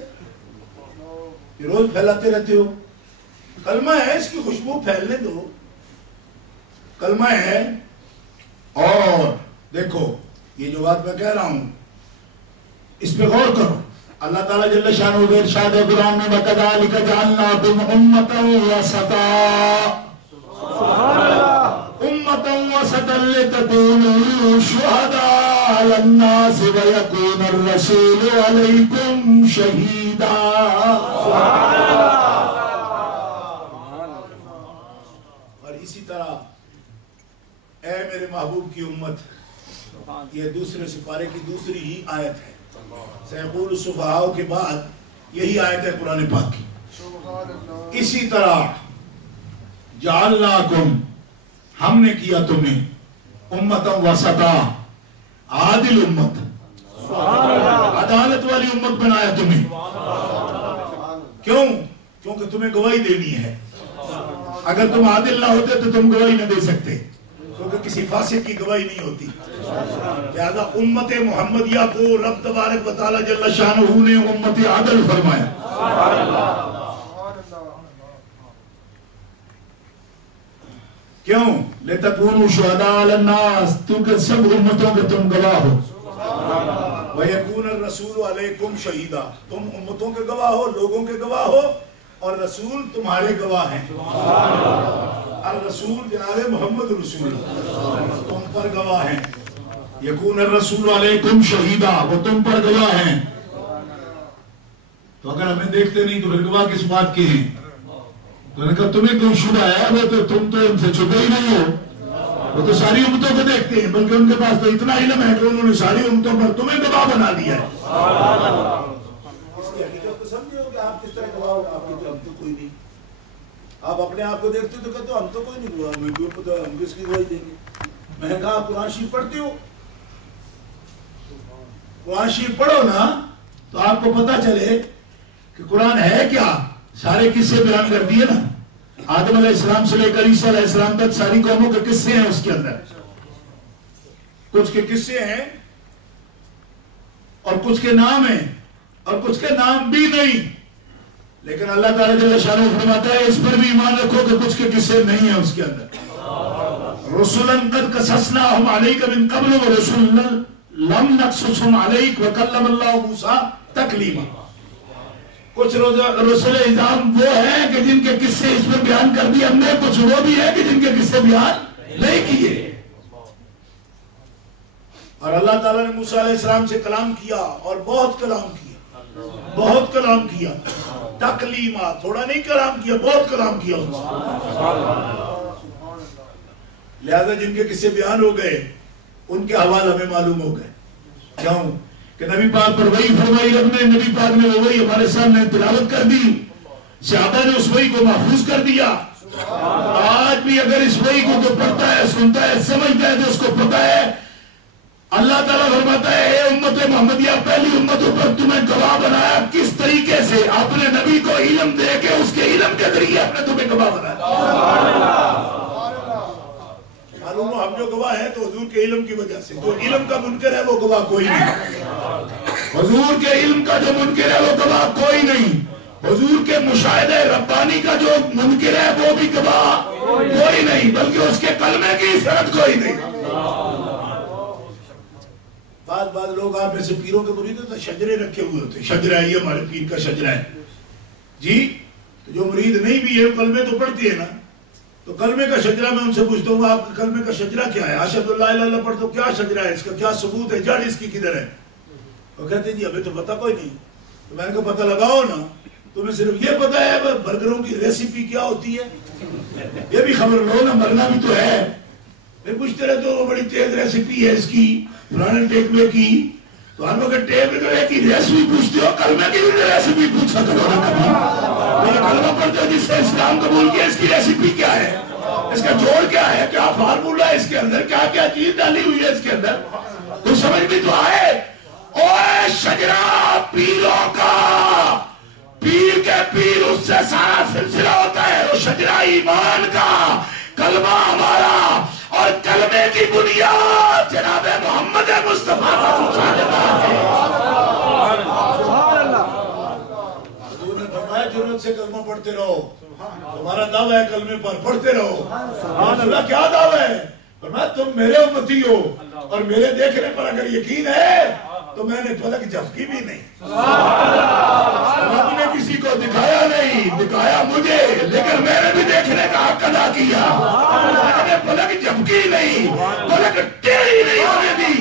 یہ روز پھیلاتے رہتے ہو. کلمہ ہے, اس کی خوشبو پھیلنے دو, کلمہ ہے. اور دیکھو یہ جو بات میں کہہ رہا ہوں اس پہ غور کرو. اللہ تعالیٰ جل شانہ و ارشاد قرآن میں وَكَذَلِكَ جَعَلْنَاكُمْ أُمَّةً وَسَطًا أُمَّةً وَسَطًا لِتَكُونُوا شُهَدَاءَ عَلَى النَّاسِ وَيَكُونَ الرَّسُولُ عَلَيْكُمْ شَهِيدًا. اور اسی طرح اے میرے محبوب کی امت, یہ دوسرے سپارے کی دوسری ہی آیت ہے. سیقول السفہاء کے بعد یہی آیت ہے قرآن پاک کی. اسی طرح جعلناکم, ہم نے کیا تمہیں, امتا وسطا, عادل امت, عدالت والی امت بنایا تمہیں. کیوں؟ کیونکہ تمہیں گواہی دینی ہے. اگر تم عادل نہ ہوتے تو تم گواہی نہ دے سکتے, کیونکہ کسی فاسق کی گواہی نہیں ہوتی. لہذا امت محمدیہ کو رب تبارک و تعالی جل شانہ نے امت عادل فرمایا. کیوں؟ لِتَكُونُوا شُهَدَاءَ عَلَى النَّاسِ, کیونکہ سب امتوں کے تم گواہ ہو. وَيَكُونَ الرَّسُولُ عَلَيْكُمْ شَهِيدًا, تم امتوں کے گواہ ہو, لوگوں کے گواہ ہو, اور رسول تمہارے گواہ ہیں. الرسول جناب محمد رسول تم پر گواہ ہیں. یکون الرسول علیکم شہیدا, وہ تم پر گواہ ہیں. تو اگر ہمیں دیکھتے نہیں تو پھر گواہ کس بات کے ہیں؟ تو نے کہا تمہیں کوئی شبہ ہے, تو تم تو ان سے چھپے ہی نہیں ہو. وہ تو ساری امتوں کو دیکھتے ہیں، بلکہ ان کے پاس تو اتنا علم ہے کہ انہوں نے ساری امتوں پر تمہیں گواہ بنا دیا ہے۔ اس کی حقیقت تو سمجھے ہو کہ آپ کس طرح گواہ ہو؟ آپ کی تو ہم تو کوئی نہیں، آپ اپنے آپ کو دیکھتے تو کہتے ہو ہم تو کوئی نہیں گواہ، ہمیں کوئی پتہ ہم کس کی گواہی دیں گے؟ میں نے کہا آپ قرآن شریف پڑھتے ہو؟ قرآن شریف پڑھو نا تو آپ کو پتہ چلے کہ قرآن ہے کیا۔ سارے قصے بیان کر دیے نا، آدم علیہ السلام سے لے کر عیسیٰ علیہ السلام تک ساری قوموں کے قصے ہیں اس کے اندر۔ کچھ کے قصے ہیں اور کچھ کے نام ہیں اور کچھ کے نام بھی نہیں، لیکن اللہ تعالیٰ جل شانہ فرماتا ہے اس پر بھی ایمان رکھو کہ کچھ کے قصے نہیں ہیں اس کے اندر۔ رسولاً قد قصصناہم علیک من قبل ورسولاً لم نقصصہم علیک وکلم اللہ موسیٰ تکلیما۔ کچھ رسول اعظام وہ ہیں کہ جن کے قصے اس میں بیان کر دیے ہم نے، کچھ وہ بھی ہیں کہ جن کے قصے بیان نہیں کیے۔ اور اللہ تعالیٰ نے موسیٰ علیہ السلام سے کلام کیا اور بہت کلام کیا، بہت کلام کیا، تکلیما، تھوڑا نہیں کلام کیا، بہت کلام کیا۔ لہذا جن کے قصے بیان ہو گئے ان کے حوال ہمیں معلوم ہو گئے، کیوں کہ نبی پاک پر وحی فرمائی رب نے، نبی پاک نے وہ وحی ہمارے سامنے تلاوت کر دی، صحابہ نے اس وحی کو محفوظ کر دیا۔ آج بھی اگر اس وحی کو تو پڑھتا ہے، سنتا ہے، سمجھتا ہے تو اس کو پتہ ہے اللہ تعالیٰ فرماتا ہے اے امت محمدیہ پہلی امتوں پر تمہیں گواہ بنایا کس طریقے سے؟ اپنے نبی کو علم دے کے اس کے علم کے ذریعے اپنے تمہیں گواہ بنایا۔ معلوم ہم جو گواہ ہیں تو حضور کے علم کی وجہ سے، جو علم کا منکر ہے وہ گواہ کوئی نہیں، حضور کے علم کا جو منکر ہے وہ گواہ کوئی نہیں، حضور کے مشاہدہ ربانی کا جو منکر ہے وہ بھی گواہ کوئی نہیں، بلکہ اس کے کلمے کی سند کوئی نہیں۔ بعض لوگ آپ میں سے پیروں کے مرید ہوتے شجرے رکھے ہوئے ہوتے، شجرہ ہے یہ ہمارے پیر کا شجرہ ہے جی، تو جو مرید نہیں بھی ہے کلمے تو پڑھتی ہے نا، تو کلمے کا شجرہ میں ان سے پوچھتا ہوں آپ کا کلمے کا شجرہ کیا ہے؟ اشہد اللہ الہ الا اللہ پڑھتا ہوں، کیا شجرہ ہے اس کا، کیا ثبوت ہے، جڑ اس کی کدھر ہے؟ وہ کہتے ہیں جی ہمیں تو پتہ کوئی نہیں۔ تو میں نے کہا پتہ لگاؤ نا، تمہیں صرف یہ پتہ ہے برگروں کی ریسیپی کیا ہوتی ہے، یہ بھی خبر لو نا، مرنا بھی تو ہے۔ پھر پوچھتے رہے تو بڑی تیز ریسیپی ہے اس کی پرانے ٹیکوے کی، تو ہم لوگ ٹیکوے کی ریسیپی پوچھتے ہو، کلمے کی ریسیپی پوچھا کرو نا کبھی۔ میرا کلمہ پڑھتے ہو جس سے اسلام قبول کیا، اس کی ریسیپی کیا ہے، اس کا جوڑ کیا ہے، کیا فارمولہ ہے اس کے اندر، کیا کیا چیز ڈالی ہوئی ہے اس کے اندر، تو سمجھ بھی تو آئے۔ اوہ شجرہ پیروں کا، پیر کے پیر اس سے سارا سلسلہ ہوتا ہے، وہ شجرہ ایمان کا، کلمہ ہمارا، اور کلمے کی بنیاد جناب محمد مصطفیٰ کا مشاہدہ ہے۔ حضور نے فرمایا جرأت سے کلمہ پڑھتے رہو، تمہارا دعویٰ ہے کلمے پر، پڑھتے رہو۔ اللہ کیا دعویٰ ہے؟ فرمایا تم میرے امتی ہو اور میرے دیکھنے پر اگر یقین ہے تو میں نے پلک جھپکی بھی نہیں، رب نے کسی کو دکھایا نہیں، دکھایا مجھے، لیکن میں نے بھی دیکھنے کا حق ادا کیا، میں نے پلک جھپکی نہیں، پلک ٹیڑھی نہیں ہونے دی۔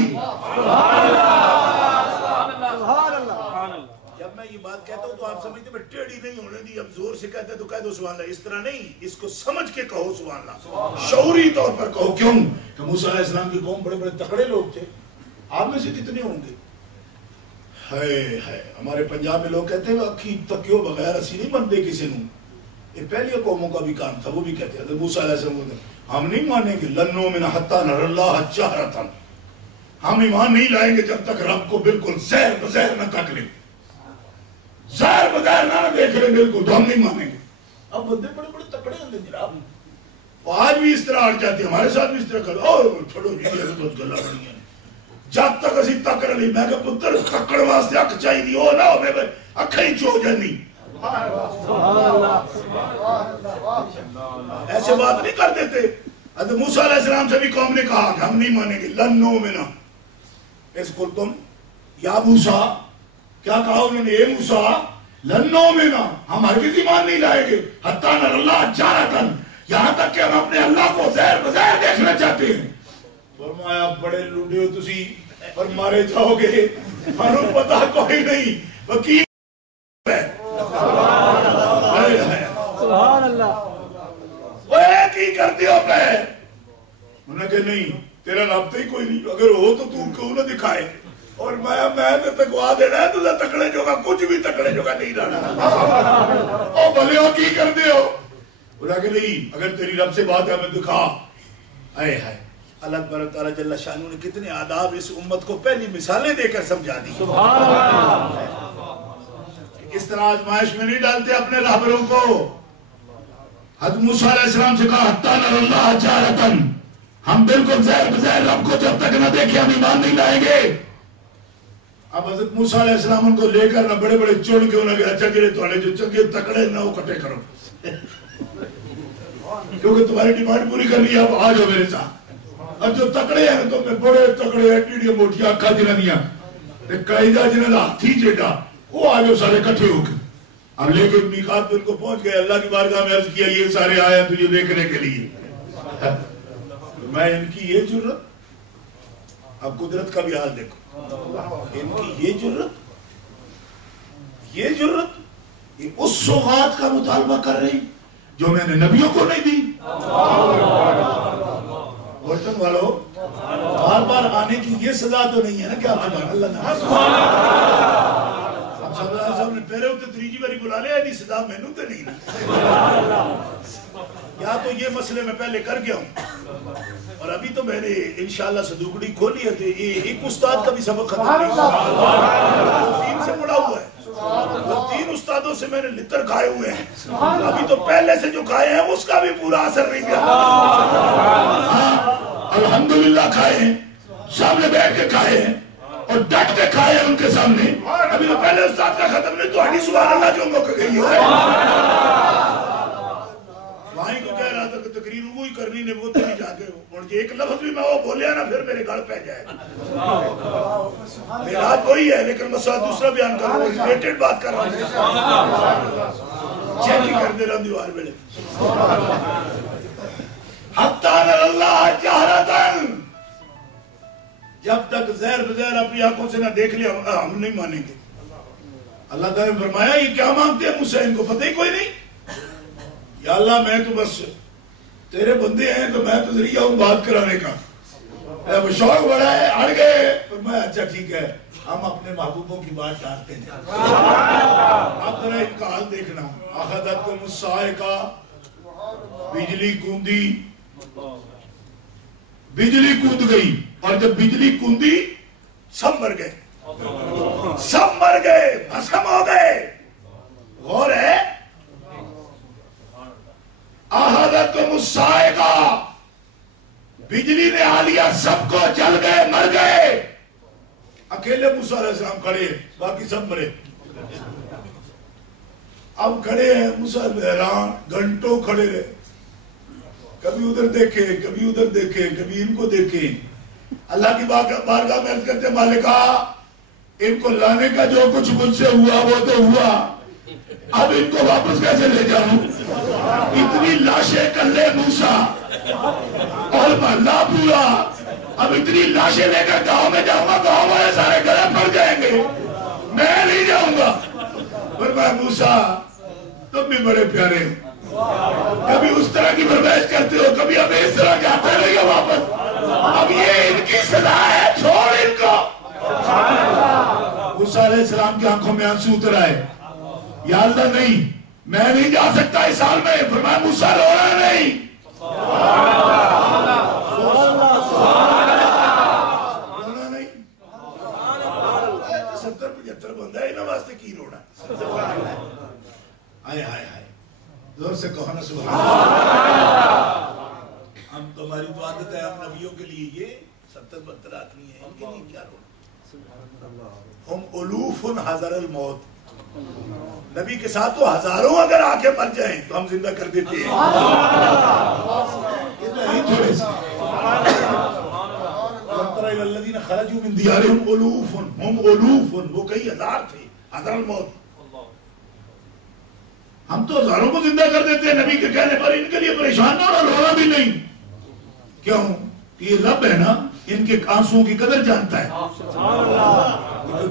جب میں یہ بات کہتا ہوں تو آپ سمجھتے میں ٹیڑھی نہیں ہونے دی، اب زور سے کہتے تو کہہ دو سبحان اللہ، اس طرح نہیں، اس کو سمجھ کے کہو سبحان اللہ، شعوری طور پر کہو۔ کیوں کہ موسیٰ علیہ السلام کی قوم بڑے بڑے تکڑے لوگ تھے، آپ میں سے کتنے ہوں گے؟ ہمارے پنجاب میں لوگ کہتے ہیں اکھی تکیوں بغیر اسی نہیں بنتے کسی نوں، یہ پہلی قوموں کا بھی کام تھا، وہ بھی کہتے ہیں موسیٰ علیہ السلام ہم نہیں مانیں گے، لن نؤمن حتی نری اللہ جہرۃ، ہم ایمان نہیں لائیں گے جب تک رب کو بالکل زہر بزہر نہ تک لیں، زہر بزہر نہ دیکھ لیں بالکل، تو ہم نہیں مانیں گے۔ اب بندے بڑے بڑے تکڑے ہوتے جناب، آج بھی اس طرح ہٹ جاتے ہیں، ہمارے ساتھ بھی اس طرح کرتے او چھوڑو جی یہ تو گلا بڑی ہے، جب تک اسی تکڑ نہیں، میں کہ پتر تکڑ واسطے اکھ چاہی دی، او نہ ہو میں اکھیں ہی چو جانی، ایسے بات نہیں کر دیتے۔ حضرت موسیٰ علیہ السلام سے بھی قوم نے کہا کہ ہم نہیں مانیں گے، لن نؤمن اس کو تم یا موسیٰ، کیا کہا انہوں نے، اے موسیٰ لن نؤمن ہم ہرگز ایمان نہیں لائیں گے، حتی نری اللہ جہرۃ، یہاں تک کہ ہم اپنے اللہ کو زہر بزہر دیکھنا چاہتے ہیں۔ فرمایا بڑے لوڈے ہو تسی اور مارے جاؤ گے، ہمیں پتہ کوئی نہیں، وکیل ہے سبحان اللہ، وہ ایک ہی کر دیو پہ، انہوں نے کہ نہیں تیرا رابطہ ہی کوئی نہیں, اگر ہو تو تو کیوں نہ دکھائے, اور میں تو تکوا دینا ہے تجھے تکڑے جو کا کچھ بھی تکڑے جو کا نہیں لانا. او بھلے ہو کی کر دے ہو, بولا کہ نہیں اگر تیری رب سے بات ہے ہمیں دکھا. ہائے ہائے, اللہ تبارک تعالیٰ جل شانہ نے کتنے آداب اس امت کو پہلی مثالیں دے کر سمجھا دی. اس طرح آزمائش میں نہیں ڈالتے اپنے رہبروں کو. حضرت موسیٰ علیہ السلام سے کہا حتی نر اللہ جارتن, ہم بالکل زہر بزہر رب کو جب تک نہ دیکھیں ہم ایمان نہیں لائیں گے. اب حضرت موسیٰ علیہ السلام ان کو لے کر نہ بڑے بڑے چون کے انہوں نے کہا اچھا جڑے تھوڑے جو چنگے تکڑے نہ وہ کٹے کرو, کیونکہ تمہاری ڈیمانڈ پوری کرنی ہے, اب آ جاؤ میرے ساتھ. اب جو تکڑے ہیں تو میں بڑے تکڑے ہیں, ٹیڑیاں موٹیاں اکھا جنہ دیا قائدہ جنہ دا ہاتھی جیٹا, وہ آ جاؤ سارے کٹھے ہو کے. اب لے کے میقات پہ ان کو پہنچ گئے, اللہ کی بارگاہ میں عرض کیا یہ سارے آئے تجھے دیکھنے کے لیے. میں ان کی یہ جرت, اب قدرت کا بھی حال دیکھو, ان کی یہ جرت یہ اس سوغات کا مطالبہ کر رہی جو میں نے نبیوں کو نہیں دی. بولٹن والو بار بار آنے کی یہ سزا تو نہیں ہے نا کہ آپ سبحان اللہ نہ صلی اللہ علیہ وسلم نے پہلے ہوتے تریجی باری بلا لیا, نہیں سزا میں نوں تے نہیں. یا تو یہ مسئلے میں پہلے کر گیا ہوں, اور ابھی تو میں نے انشاءاللہ صدوقڑی کھولی ہے. ایک استاد کا بھی سبق ختم نہیں ہوا, 3 سے پڑھا ہوا ہے, اور 3 استادوں سے میں نے لتر کھائے ہوئے ہیں. ابھی تو پہلے سے جو کھائے ہیں اس کا بھی پورا اثر نہیں پیا. الحمدللہ کھائے ہیں, سامنے بیٹھ کے کھائے ہیں اور ڈٹ کے کھائے ہیں ان کے سامنے. ابھی تو پہلے استاد کا ختم نہیں, تو ہڈی سبحان اللہ جو موقع گئی ہو. وہیں کو کہہ رہا تھا کہ تقریر وہی کرنی نے وہ تیری جا کے اور ایک لفظ بھی میں وہ بولیا نا پھر میرے گھر پہ جائے. میرا بات وہی ہے لیکن مسئلہ دوسرا بیان کر رہا ہوں, ریلیٹڈ بات کر رہا ہوں. چیک ہی کر دے رہا دیوار میں. حتی نر اللہ جہرتن, جب تک زہر بزہر اپنی آنکھوں سے نہ دیکھ لیا ہم نہیں مانیں گے. اللہ تعالیٰ نے فرمایا یہ کیا مانگتے ہیں مجھ سے, ان کو پتہ ہی کوئی نہیں. یا اللہ میں تو بس تیرے بندے ہیں تو میں تو ذریعہ ہوں بات کرانے کا. اب شوق بڑا ہے, اڑ گئے. فرمایا اچھا ٹھیک ہے ہم اپنے محبوبوں کی بات ڈالتے ہیں. اب ذرا ان کا حال دیکھنا. اخذتکم الصاعقہ, بجلی کوندی, بجلی کود گئی, اور جب بجلی کوندی سب مر گئے, سب مر گئے, بھسم ہو گئے. غور ہے اخذتکم الصاعقہ, بجلی نے آ لیا, سب کو جل گئے, مر گئے. اکیلے موسیٰ علیہ السلام کھڑے, باقی سب مرے. اب کھڑے ہیں موسیٰ حیران, گھنٹوں کھڑے رہے, کبھی ادھر دیکھے کبھی ادھر دیکھے کبھی ان کو دیکھے. اللہ کی بارگاہ میں عرض کرتے مالکا ان کو لانے کا جو کچھ مجھ سے ہوا وہ تو ہوا, اب ان کو واپس کیسے لے جاؤں. اتنی لاشیں کر لے موسیٰ اور محلہ پورا, اب اتنی لاشیں لے کر گاؤں میں جاؤں گا, گاؤں والے سارے گلے پڑ جائیں گے, میں نہیں جاؤں گا. فرمایا موسیٰ تم بھی بڑے پیارے ہو, کبھی اس طرح کی فرمائش کرتے ہو, کبھی ہمیں اس طرح جاتے رہے گا واپس. اب یہ ان کی سزا ہے, چھوڑ ان کو. موسیٰ علیہ السلام کی آنکھوں میں آنسو اتر آئے. یا اللہ نہیں, میں نہیں جا سکتا اس حال میں. فرمایا موسیٰ رونا نہیں, رونا نہیں. 70-75 بندہ ہے انہوں واسطے کی رونا. آئے آئے آئے زور سے کہو نا سبحان اللہ. ہم تو ہماری تو عادت ہے ہم نبیوں کے لیے یہ 70-72 آدمی ہیں, ان کے لیے کیا رونا. ہم الوف حذر الموت, نبی کے ساتھ تو ہزاروں اگر آ کے مر جائیں تو ہم زندہ کر دیتے ہیں. اتنا ہی تھوڑے سے الذین خرجوا من دیارہم الوف, ہم الوف, وہ کئی ہزار تھے. حذر الموت, ہم تو ہزاروں کو زندہ کر دیتے ہیں نبی کے کہنے پر. ان کے لیے پریشان نہ ہونا, رونا بھی نہیں. کیوں کہ یہ رب ہے نا, ان کے آنسوؤں کی قدر جانتا ہے.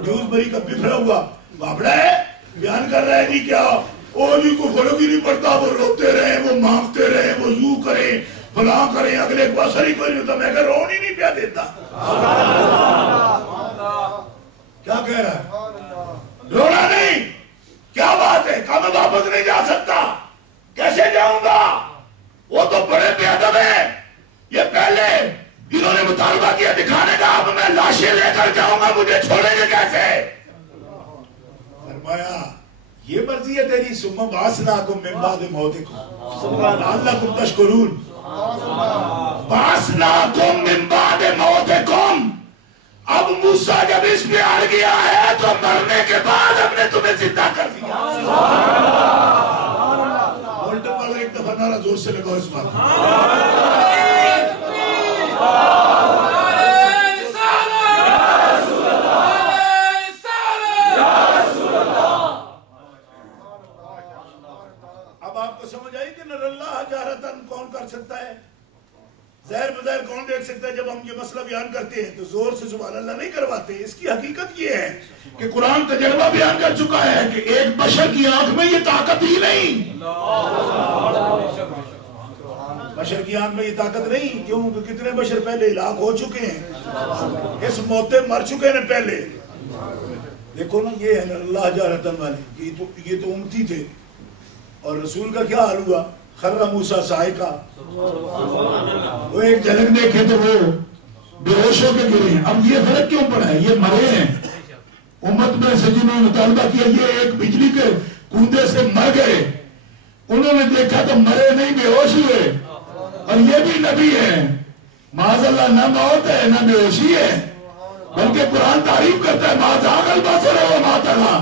ڈیوز بری کا بفرا ہوا بابڑا ہے, بیان کر رہا ہے جی کیا, او جی کو فرق ہی نہیں پڑتا, وہ روتے رہے, وہ مانگتے رہے, وہ یوں کرے. فلاں کریں اگلے کو اثر ہی کوئی نہیں ہوتا. میں کہ رون ہی نہیں پیا دیتا. کیا کہہ رہا ہے؟ رونا نہیں. کیا بات ہے؟ کہا میں واپس نہیں جا سکتا. کیسے جاؤں گا؟ وہ تو بڑے بے ادب ہیں. یہ پہلے انہوں نے مطالبہ کیا دکھانے کا, اب میں لاشیں لے کر جاؤں گا, مجھے چھوڑیں گے کیسے؟ فرمایا یہ مرضی ہے تیری, ثم بعثناکم من بعد موتکم لعلکم تشکرون. بعثناکم من بعد موتکم. اب موسیٰ جب اس میں اڑ گیا ہے تو مرنے کے بعد ہم نے تمہیں زندہ کر دیا. ملٹیپل ایک دفعہ نعرہ زور سے لگاؤ اس بات. اب آپ کو سمجھ آئی کہ نر اللہ جہرتاً کون کر سکتا ہے؟ ظاہر بظاہر کون دیکھ سکتا ہے؟ جب ہم یہ مسئلہ بیان کرتے ہیں تو زور سے سبحان اللہ نہیں کرواتے. اس کی حقیقت یہ ہے کہ قرآن تجربہ بیان کر چکا ہے کہ ایک بشر کی آنکھ میں یہ طاقت ہی نہیں. بشر کی آنکھ میں یہ طاقت نہیں. کیوں کہ کتنے بشر پہلے ہلاک ہو چکے ہیں, اس موتے مر چکے ہیں پہلے. دیکھو نا یہ ہے اللہ جہرتاً والے, یہ تو امتی تھے. اور رسول کا کیا حال ہوا؟ خر موسیٰ صاعقہ. وہ ایک جھلک دیکھے تو وہ بے ہوش ہو کے گرے. اب یہ فرق کیوں پڑا ہے؟ یہ مرے ہیں. امت میں سے جنہوں نے مطالبہ کیا یہ ایک بجلی کے کوندے سے مر گئے, انہوں نے دیکھا تو مرے نہیں, بے ہوش ہوئے. اور یہ بھی نبی ہیں. معاذ اللہ نہ موت ہے نہ بے ہوشی ہے, بلکہ قرآن تعریف کرتا ہے ما زاغ البصر وما طغى.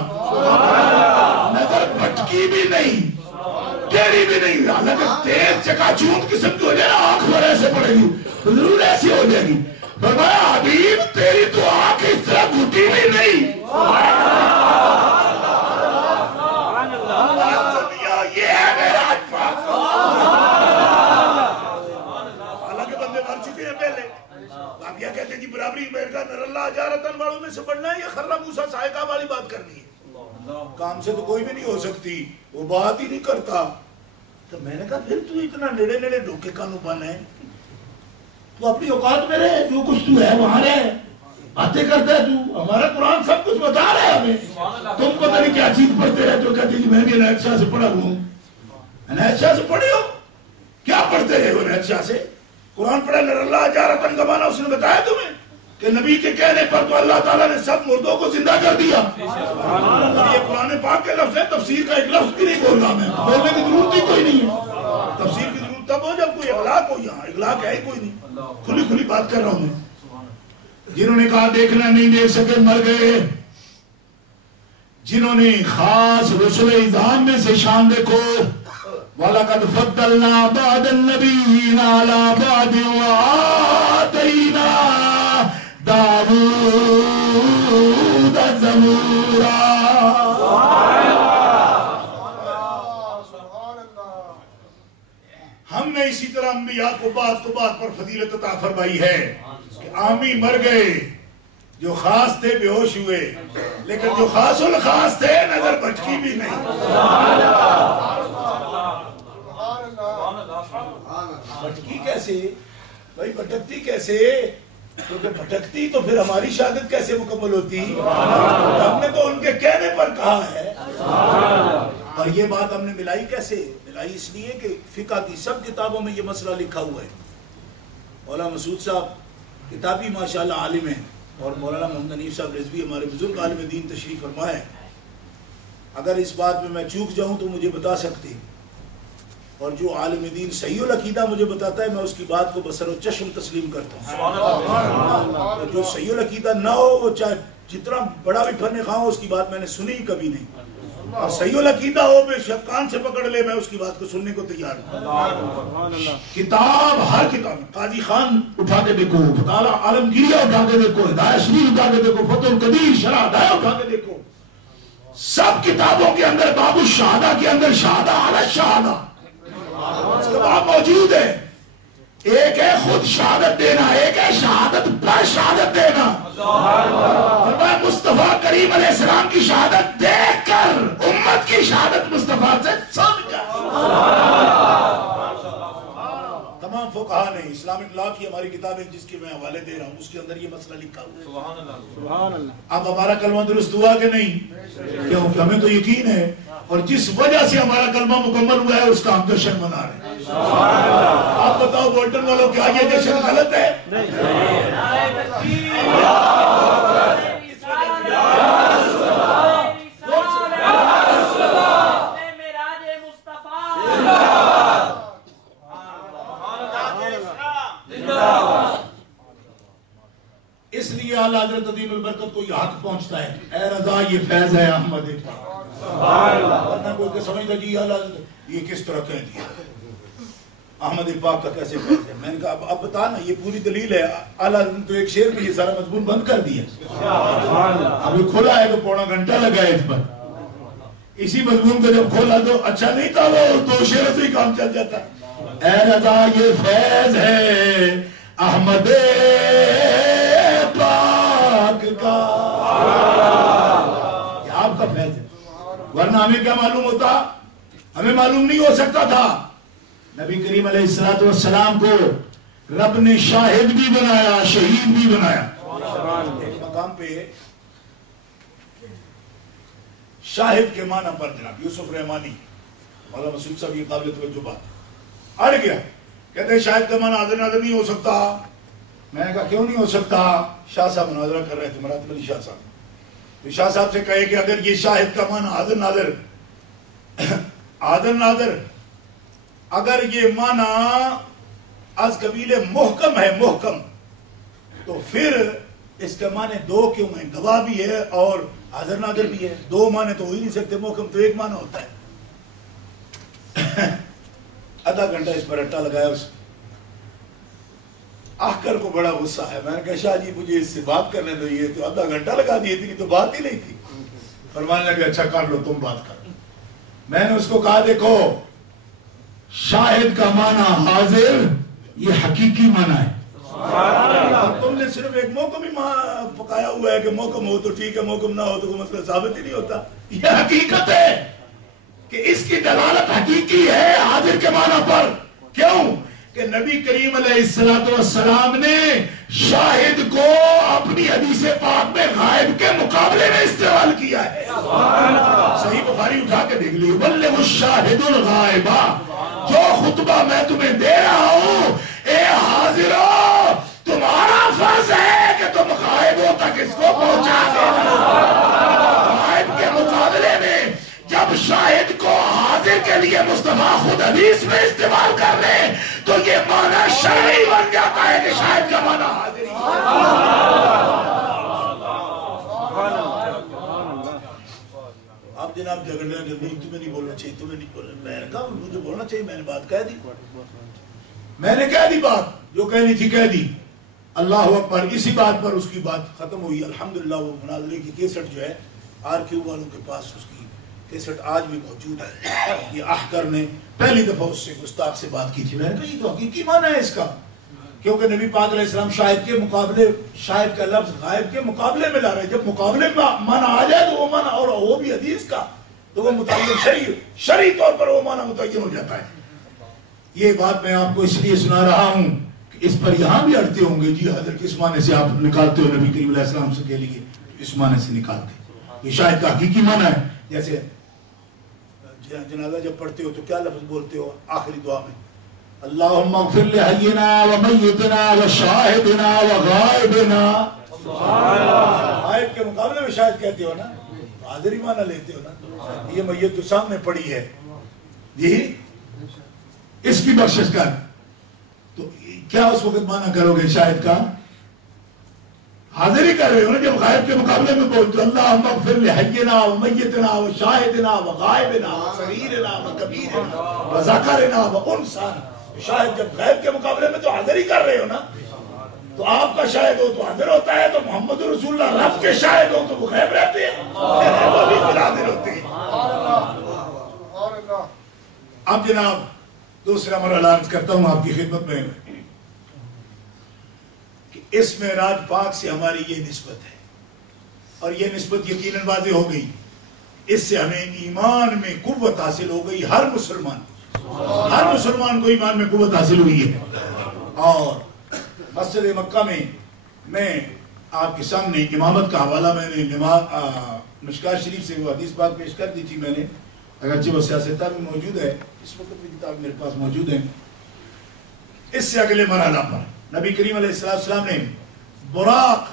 نظر بھٹکی بھی نہیں, ٹیڑھی بھی نہیں. حالانکہ تیز چکا چوند قسم کی ہو جائے نا, آنکھ پر ایسے پڑے گی, ضرور ایسی ہو جائے گی. فرمایا حبیب تیری تو آنکھ اس طرح گھٹی بھی نہیں. یہ ہے میرا پاک. حالانکہ بندے مر چکے ہیں پہلے. آپ یہ کہتے ہیں جی برابری میرے نر اللہ جہرتاً والوں میں سے پڑھنا ہے یا خر موسیٰ صاعقہ والی بات کرنی ہے؟ کام سے تو کوئی بھی نہیں ہو سکتی, وہ بات ہی نہیں کرتا. تو میں نے کہا پھر تو اتنا نیڑے نیڑے ڈھوکے کانوں بن ہے, تو اپنی اوقات میں رہے, جو کچھ تو ہے وہاں رہے, باتیں کرتا ہے تو. ہمارا قرآن سب کچھ بتا رہا ہے ہمیں. تم پتہ نہیں کیا چیز پڑھتے رہے, تو کہتے ہیں میں بھی عنایت شاہ سے پڑھا ہوں. عنایت شاہ سے پڑھے ہو؟ کیا پڑھتے رہے ہو عنایت شاہ سے؟ قرآن پڑھا نر اللہ جہرتاً کا معنی اس نے بتایا تمہیں کہ نبی کے کہنے پر تو اللہ تعالیٰ نے سب مردوں کو زندہ کر دیا. یہ قرآن پاک کے لفظ ہے, تفسیر کا ایک لفظ بھی نہیں بول رہا میں. بولنے کی ضرورت ہی کوئی نہیں ہے. تفسیر کی ضرورت تب ہو جب کوئی اغلاق ہو. یہاں اغلاق ہے ہی کوئی نہیں, کھلی کھلی بات کر رہا ہوں میں. جنہوں نے کہا دیکھنا نہیں دیکھ سکے مر گئے. جنہوں نے خاص رسل اعظام میں سے شان دیکھو, وَلَقَدْ فَضَّلْنَا بَعْضَ النَّبِيِّينَ عَلَى بَعْضٍ وَآتَيْنَا داود زبورا. ہم نے اسی طرح انبیاء کو بات پر فضیلت عطا فرمائی ہے کہ عامی مر گئے, جو خاص تھے بے ہوش ہوئے, لیکن جو خاص الخاص تھے نظر بھٹکی بھی نہیں. بھٹکی کیسے بھائی؟ بھٹکتی کیسے؟ کیونکہ بھٹکتی تو پھر ہماری شہادت کیسے مکمل ہوتی؟ ہم نے تو ان کے کہنے پر کہا ہے. اور یہ بات ہم نے ملائی کیسے؟ ملائی اس لیے کہ فقہ کی سب کتابوں میں یہ مسئلہ لکھا ہوا ہے. مولانا مسعود صاحب کتابی ماشاءاللہ عالم ہیں, اور مولانا محمد حنیف صاحب رضوی ہمارے بزرگ عالم دین تشریف فرما ہے. اگر اس بات میں چوک جاؤں تو مجھے بتا سکتے, اور جو عالم دین صحیح العقیدہ مجھے بتاتا ہے میں اس کی بات کو بسر و چشم تسلیم کرتا ہوں. جو صحیح العقیدہ نہ ہو, وہ چاہے جتنا بڑا بھی فن خواہ ہو, اس کی بات میں نے سنی کبھی نہیں. اور صحیح العقیدہ ہو, بے شک کان سے پکڑ لے, میں اس کی بات کو سننے کو تیار ہوں. کتاب ہر کتاب, قاضی خان اٹھا کے دیکھو, فتاوی عالمگیریہ اٹھا کے دیکھو, ہدایت شریف اٹھا کے دیکھو, فتح القدیر شرح ہدایہ اٹھا کے دیکھو, سب کتابوں کے اندر باب الشہادہ کے اندر شہادہ علی الشہادہ اس کا باب موجود ہے. ایک ہے خود شہادت دینا, ایک ہے شہادت پر شہادت دینا. فرمایا مصطفیٰ کریم علیہ السلام کی شہادت دیکھ کر امت کی شہادت مصطفیٰ سے سن کر. تمام فقہا نے اسلامک لا کی ہماری کتاب ہے جس کی میں حوالے دے رہا ہوں اس کے اندر یہ مسئلہ لکھا ہوا ہے. سبحان اللہ. اب ہمارا کلمہ درست ہوا کہ نہیں؟ کیوں کہ ہمیں تو یقین ہے اور جس وجہ سے ہمارا کلمہ مکمل ہوا ہے اس کا ہم جشن منا رہے ہیں. آپ بتاؤ بولٹن والوں کیا یہ جشن غلط ہے؟ اس لیے اعلیٰ حضرت عظیم البرکت کو یہ حق پہنچتا ہے اے رضا یہ فیض ہے احمد پاک. ورنہ کوئی سمجھتا جی اعلیٰ حضرت یہ کس طرح کہہ دیا احمد پاک کا کیسے فیض ہے. میں نے کہا اب بتا نا یہ پوری دلیل ہے. اعلیٰ حضرت تو ایک شعر میں یہ سارا مضمون بند کر دیا. اب یہ کھولا ہے تو پونا گھنٹہ لگا ہے اس پر. اسی مضمون کو جب کھولا تو اچھا نہیں تھا وہ 2 شعروں سے ہی کام چل جاتا. اے رضا یہ فیض ہے احمد پاک کا یہ آپ کا فیض ہے. ورنہ ہمیں کیا معلوم ہوتا؟ ہمیں معلوم نہیں ہو سکتا تھا. نبی کریم علیہ السلام کو رب نے شاہد بھی بنایا شہید بھی بنایا. ایک مقام پہ شاہد کے معنی پر جناب یوسف رحمانی مولانا مسعود صاحب یہ قابل توجہ بات اڑ گیا. کہتے ہیں شاہد کا معنی حاضر ناظر نہیں ہو سکتا. میں نے کہا کیوں نہیں ہو سکتا؟ شاہ صاحب مناظرہ کر رہے تھے مراتب علی شاہ صاحب. تو شاہ صاحب سے کہے کہ اگر یہ شاہد کا معنی حاضر ناظر اگر یہ معنی از قبیل محکم ہے محکم تو پھر اس کا معنی 2 کیوں ہیں؟ گواہ بھی ہے اور حاضر ناظر بھی ہے. 2 معنی تو ہو ہی نہیں سکتے. محکم تو ایک معنی ہوتا ہے. آدھا گھنٹہ اس پر رٹا لگایا. اس آخر کو بڑا غصہ ہے. میں نے کہا شاہ جی مجھے اس سے بات کرنے دو. یہ تو آدھا گھنٹہ لگا دی اتنی تو بات ہی نہیں تھی. فرمانے لگے اچھا کر لو تم بات کر. میں نے اس کو کہا دیکھو شاہد کا معنی حاضر یہ حقیقی معنی ہے. تم نے صرف ایک محکم ہی پکایا ہوا ہے کہ محکم ہو تو ٹھیک ہے موکم نہ ہو تو کوئی مسئلہ ثابت ہی نہیں ہوتا. یہ حقیقت ہے کہ اس کی دلالت حقیقی ہے حاضر کے معنی پر. کیوں کہ نبی کریم علیہ السلام نے شاہد کو اپنی حدیث پاک میں غائب کے مقابلے میں استعمال کیا ہے. صحیح بخاری اٹھا کے دیکھ لیے بلغ الشاہد الغائبہ. جو خطبہ میں تمہیں دے رہا ہوں اے حاضرو تمہارا فرض ہے کہ تم غائبوں تک اس کو پہنچا دے. غائب کے مقابلے میں جب شاہد کو حاضر کے لیے مصطفیٰ خود حدیث میں استعمال کر لے تو یہ معنی شرعی بن جاتا ہے کہ شاہد کا معنی حاضر ہی. اب جناب جھگڑنا جلدی تمہیں نہیں بولنا چاہیے تمہیں نہیں بولنا. میں نے کہا مجھے بولنا چاہیے. میں نے بات کہہ دی. میں نے کہہ دی بات جو کہنی تھی کہہ دی. اللہ اکبر. اسی بات پر اس کی بات ختم ہوئی. الحمدللہ وہ مناظرے کی کیسٹ جو ہے RQ والوں کے پاس اس کی کیسٹ آج بھی موجود ہے. یہ احکر نے پہلی دفعہ اس سے گستاخ سے بات کی تھی. میں نے کہا یہ تو حقیقی معنی ہے اس کا کیونکہ نبی پاک علیہ السلام شاہد کے مقابلے شاہد کا لفظ غائب کے مقابلے میں لا رہے. جب مقابلے میں معنی آ جائے تو وہ معنی اور وہ بھی حدیث کا تو وہ متعین شرعی طور پر وہ معنی متعین ہو جاتا ہے. یہ بات میں آپ کو اس لیے سنا رہا ہوں کہ اس پر یہاں بھی اڑتے ہوں گے جی حضرت کس معنی سے آپ نکالتے ہو نبی کریم علیہ السلام سے کے لیے اس معنی سے نکالتے. یہ شاہد کا حقیقی معنی ہے. جیسے جنازہ جب پڑھتے ہو تو کیا لفظ بولتے ہو آخری دعا میں؟ اللہم اغفر لحینا و میتنا و شاہدنا و غائبنا. غائب کے مقابلے میں شاہد کہتے ہو نا حاضری معنی لیتے ہو نا. یہ میت جو سامنے پڑی ہے یہی اس کی بخشش کر تو کیا اس وقت معنی کرو گے شاہد کا؟ حاضر ہی کر رہے ہو نا. جب غائب کے مقابلے میں بولتے اللہم اغفر لحینا و میتنا و شاہدنا و غائبنا و صغیرنا و کبیرنا و ذکرنا و انثانا. شاہد جب غائب کے مقابلے میں تو حاضر ہی کر رہے ہو نا. تو آپ کا شاہد ہو تو حاضر ہوتا ہے. تو محمد رسول اللہ رب کے شاہد ہو تو وہ غائب رہتے ہیں وہ بھی حاضر ہوتے ہیں. اب جناب دوسرا مرحلہ عرض کرتا ہوں آپ کی خدمت میں کہ اس معراج پاک سے ہماری یہ نسبت ہے اور یہ نسبت یقیناً واضح ہو گئی. اس سے ہمیں ایمان میں قوت حاصل ہو گئی. ہر مسلمان کو ایمان میں قوت حاصل ہوئی ہے. اور مسجد مکہ میں آپ کے سامنے امامت کا حوالہ میں نے مشکات شریف سے وہ حدیث بات پیش کر دی تھی میں نے، اگرچہ وہ سیاستہ میں موجود ہے، اس وقت بھی کتاب میرے پاس موجود ہے۔ اس سے اگلے مرحلہ پر نبی کریم علیہ السلام نے براق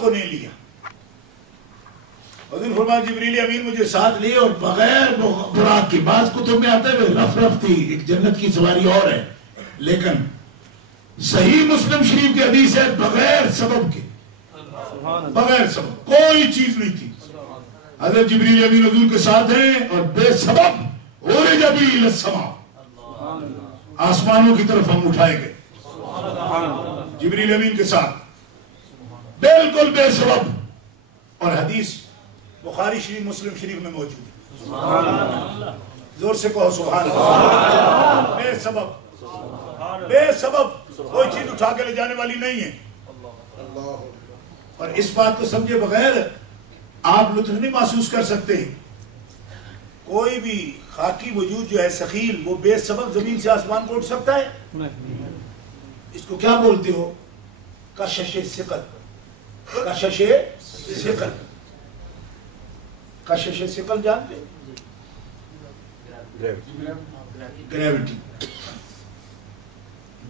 کو نہیں لیا، حضور فرمایا جبریل امین مجھے ساتھ لیے اور بغیر براق کی، بعض کتب میں آتے ہوئے رف تھی، ایک جنت کی سواری اور ہے، لیکن صحیح مسلم شریف کی حدیث ہے بغیر سبب کے، بغیر سبب کوئی چیز نہیں تھی، حضرت جبریل امین حضور کے ساتھ ہیں اور بے سبب عرج بی الی السماء، آسمانوں کی طرف ہم اٹھائے گئے جبریل امین کے ساتھ، بالکل بے سبب، اور حدیث بخاری شریف مسلم شریف میں موجود ہے، زور سے کہو سبحان اللہ، بے سبب کوئی چیز اٹھا کے لے جانے والی نہیں ہے، اور اس بات کو سمجھے بغیر آپ لطف نہیں محسوس کر سکتے، کوئی بھی خاکی وجود جو ہے ثقیل، وہ بے سبب زمین سے آسمان کو اٹھ سکتا ہے؟ اس کو کیا بولتے ہو؟ کشش ثقل، کشش ثقل، کشش ثقل جانتے؟ گریوٹی،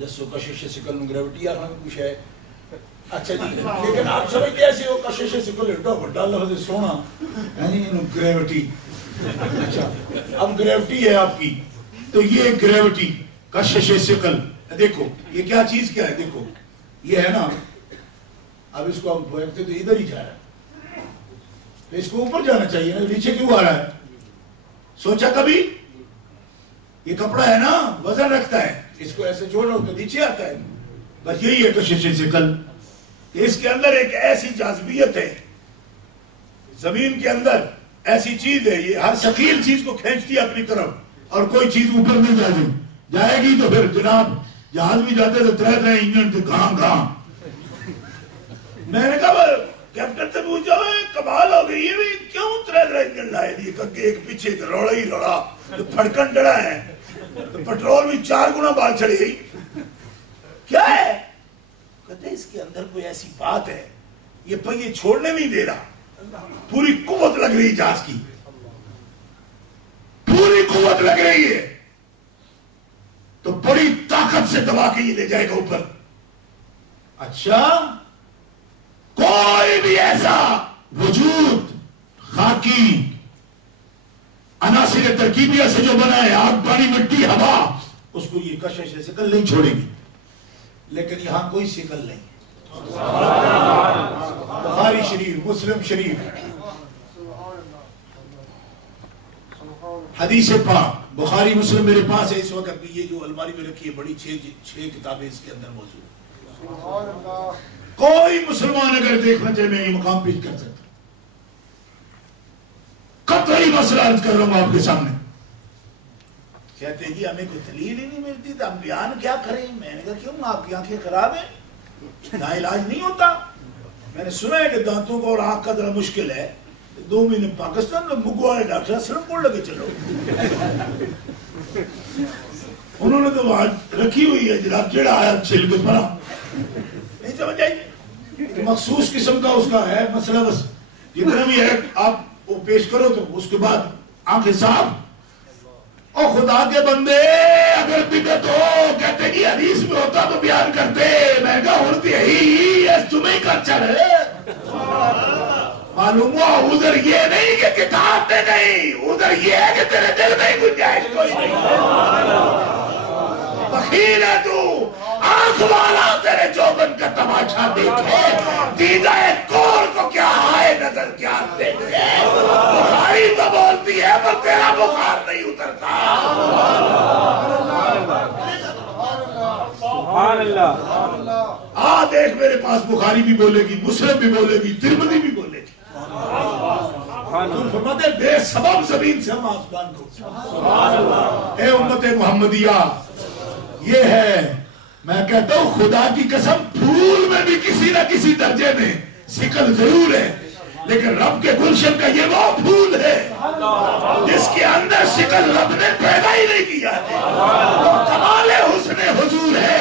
دسو کشش ثقل میں گریوٹی آخنا میں کچھ ہے؟ اچھا جی، لیکن آپ سمجھتے ایسے ہو کشش ثقل ایڈا بڑا لفظ سونا گریوٹی، اچھا اب گریوٹی ہے آپ کی، تو یہ گریوٹی کشش ثقل، دیکھو یہ کیا چیز کیا ہے، دیکھو یہ ہے نا، اب اس کو ہم پھینکتے تو ادھر ہی جا رہا ہے، تو اس کو اوپر جانا چاہیے نا، نیچے کیوں آ رہا ہے؟ سوچا کبھی؟ یہ کپڑا ہے نا وزن رکھتا ہے، اس کو ایسے چھوڑو تو نیچے آتا ہے، بس یہی ہے کشش ثقل، اس کے اندر ایک ایسی جاذبیت ہے، زمین کے اندر ایسی چیز ہے، یہ ہر ثقیل چیز کو کھینچتی ہے اپنی طرف، اور کوئی چیز اوپر نہیں جائے گی، تو پھر جناب جہاز بھی جاتے تو ترہ انجن تو کہاں میں نے کہا کیپٹن سے پوچھا کمال ہو گئی ہے کیوں ترہ انجن لائے دیے، کہ ایک پیچھے روڑا ہی روڑا تو پھڑکن ڈڑا ہے، تو پٹرول بھی 4 گنا بال چڑھی گئی، کیا ہے؟ کہتے ہیں اس کے اندر کوئی ایسی بات ہے، یہ پہیے چھوڑنے نہیں دے رہا، پوری قوت لگ رہی جہاز کی، پوری قوت لگ رہی ہے، تو بڑی طاقت سے دبا کے یہ لے جائے گا اوپر۔ اچھا کوئی بھی ایسا وجود خاکی عناصر ترکیبیہ سے جو بنا ہے، آگ پانی مٹی ہوا، اس کو یہ کشش ثقل نہیں چھوڑے گی، لیکن یہاں کوئی ثقل نہیں، بخاری شریف مسلم شریف حدیث پاک، بخاری مسلم میرے پاس ہے اس وقت بھی، یہ جو الماری میں رکھی ہے بڑی 6 کتابیں اس کے اندر موجود ہیں، کوئی مسلمان اگر دیکھنا چاہے میں یہ مقام پیش کر سکتا، قطعی مسئلہ عرض کر رہا ہوں آپ کے سامنے۔ کہتے ہیں جی ہمیں کوئی دلیل ہی نہیں ملتی تو ہم بیان کیا کریں؟ میں نے کہا کیوں، آپ کی آنکھیں خراب ہیں، نہ علاج نہیں ہوتا؟ میں نے سنا ہے کہ دانتوں کو اور آنکھ کا ذرا مشکل ہے، 2 مہینے پاکستان میں مگوا ہے ڈاکٹر اسلم کو لگے چلو، انہوں نے تو وہاں رکھی ہوئی ہے جناب، جڑا آیا چھل کے پڑا، نہیں سمجھ آئی، مخصوص قسم کا اس کا ہے مسئلہ، بس جتنا بھی ہے آپ وہ پیش کرو تو اس کے بعد آنکھیں صاف۔ او خدا کے بندے اگر بدعت ہو، کہتے ہیں حدیث میں ہوتا تو بیان کرتے، میں کہا ہوتی ہے ہی اس جمعے کا چل ہے، معلوم ہوا ادھر یہ نہیں کہ کتاب میں نہیں، ادھر یہ ہے کہ تیرے دل میں گنجائش کوئی نہیں، بخیل ہے تو، آنکھ والا تیرے جوبن کا تماشا دیکھے، دیدہ کور کو کیا آئے نظر کیا دیکھے، بخاری تو بولتی ہے پر تیرا بخار نہیں اترتا۔ دیکھ میرے پاس بخاری بھی بولے گی، مسلم بھی بولے گی، ترمذی بھی بولے گی، فرماتے ہیں بے سبب زمین سے ہم آسمان کو، اے امت محمدیہ یہ ہے، میں کہتا ہوں خدا کی قسم پھول میں بھی کسی نہ کسی درجے میں ثقل ضرور ہے، لیکن رب کے گلشن کا یہ وہ پھول ہے جس کے اندر ثقل رب نے پیدا ہی نہیں کیا ہے، وہ کمال حسن حضور ہے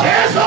600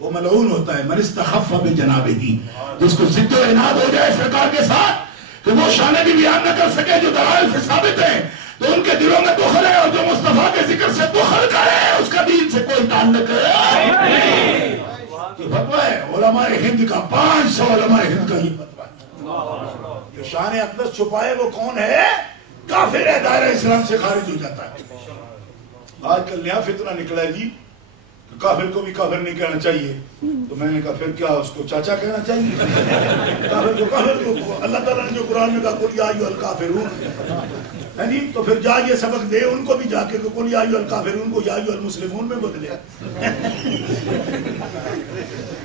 وہ ملعون ہوتا ہے، من استخف بجنابہ، جس کو ضد و عناد ہو جائے سرکار کے ساتھ کہ وہ شانیں بھی بیان نہ کر سکے جو دلائل سے ثابت ہیں، تو ان کے دلوں میں بخل ہے، اور جو مصطفیٰ کے ذکر سے بخل کرے اس کا دین سے کوئی تعلق نہیں۔ یہ فتویٰ ہے علماء ہند کا، 500 علماء ہند کا یہ فتویٰ ہے۔ جو شان اقدس چھپائے وہ کون ہے؟ کافر ہے، دائرہ اسلام سے خارج ہو جاتا ہے۔ آج کل نیا فتنہ نکلا ہے جی، کافر کو بھی کافر نہیں کہنا چاہیے، تو میں نے کہا پھر کیا اس کو چاچا کہنا چاہیے؟ کافر کو اللہ تعالیٰ نے جو قرآن میں کہا قل یا ایھا الکافرون، یعنی تو پھر جا یہ سبق دے ان کو بھی جا کے قل یا ایھا الکافرون کو یا ایھا المسلمون میں بدلے۔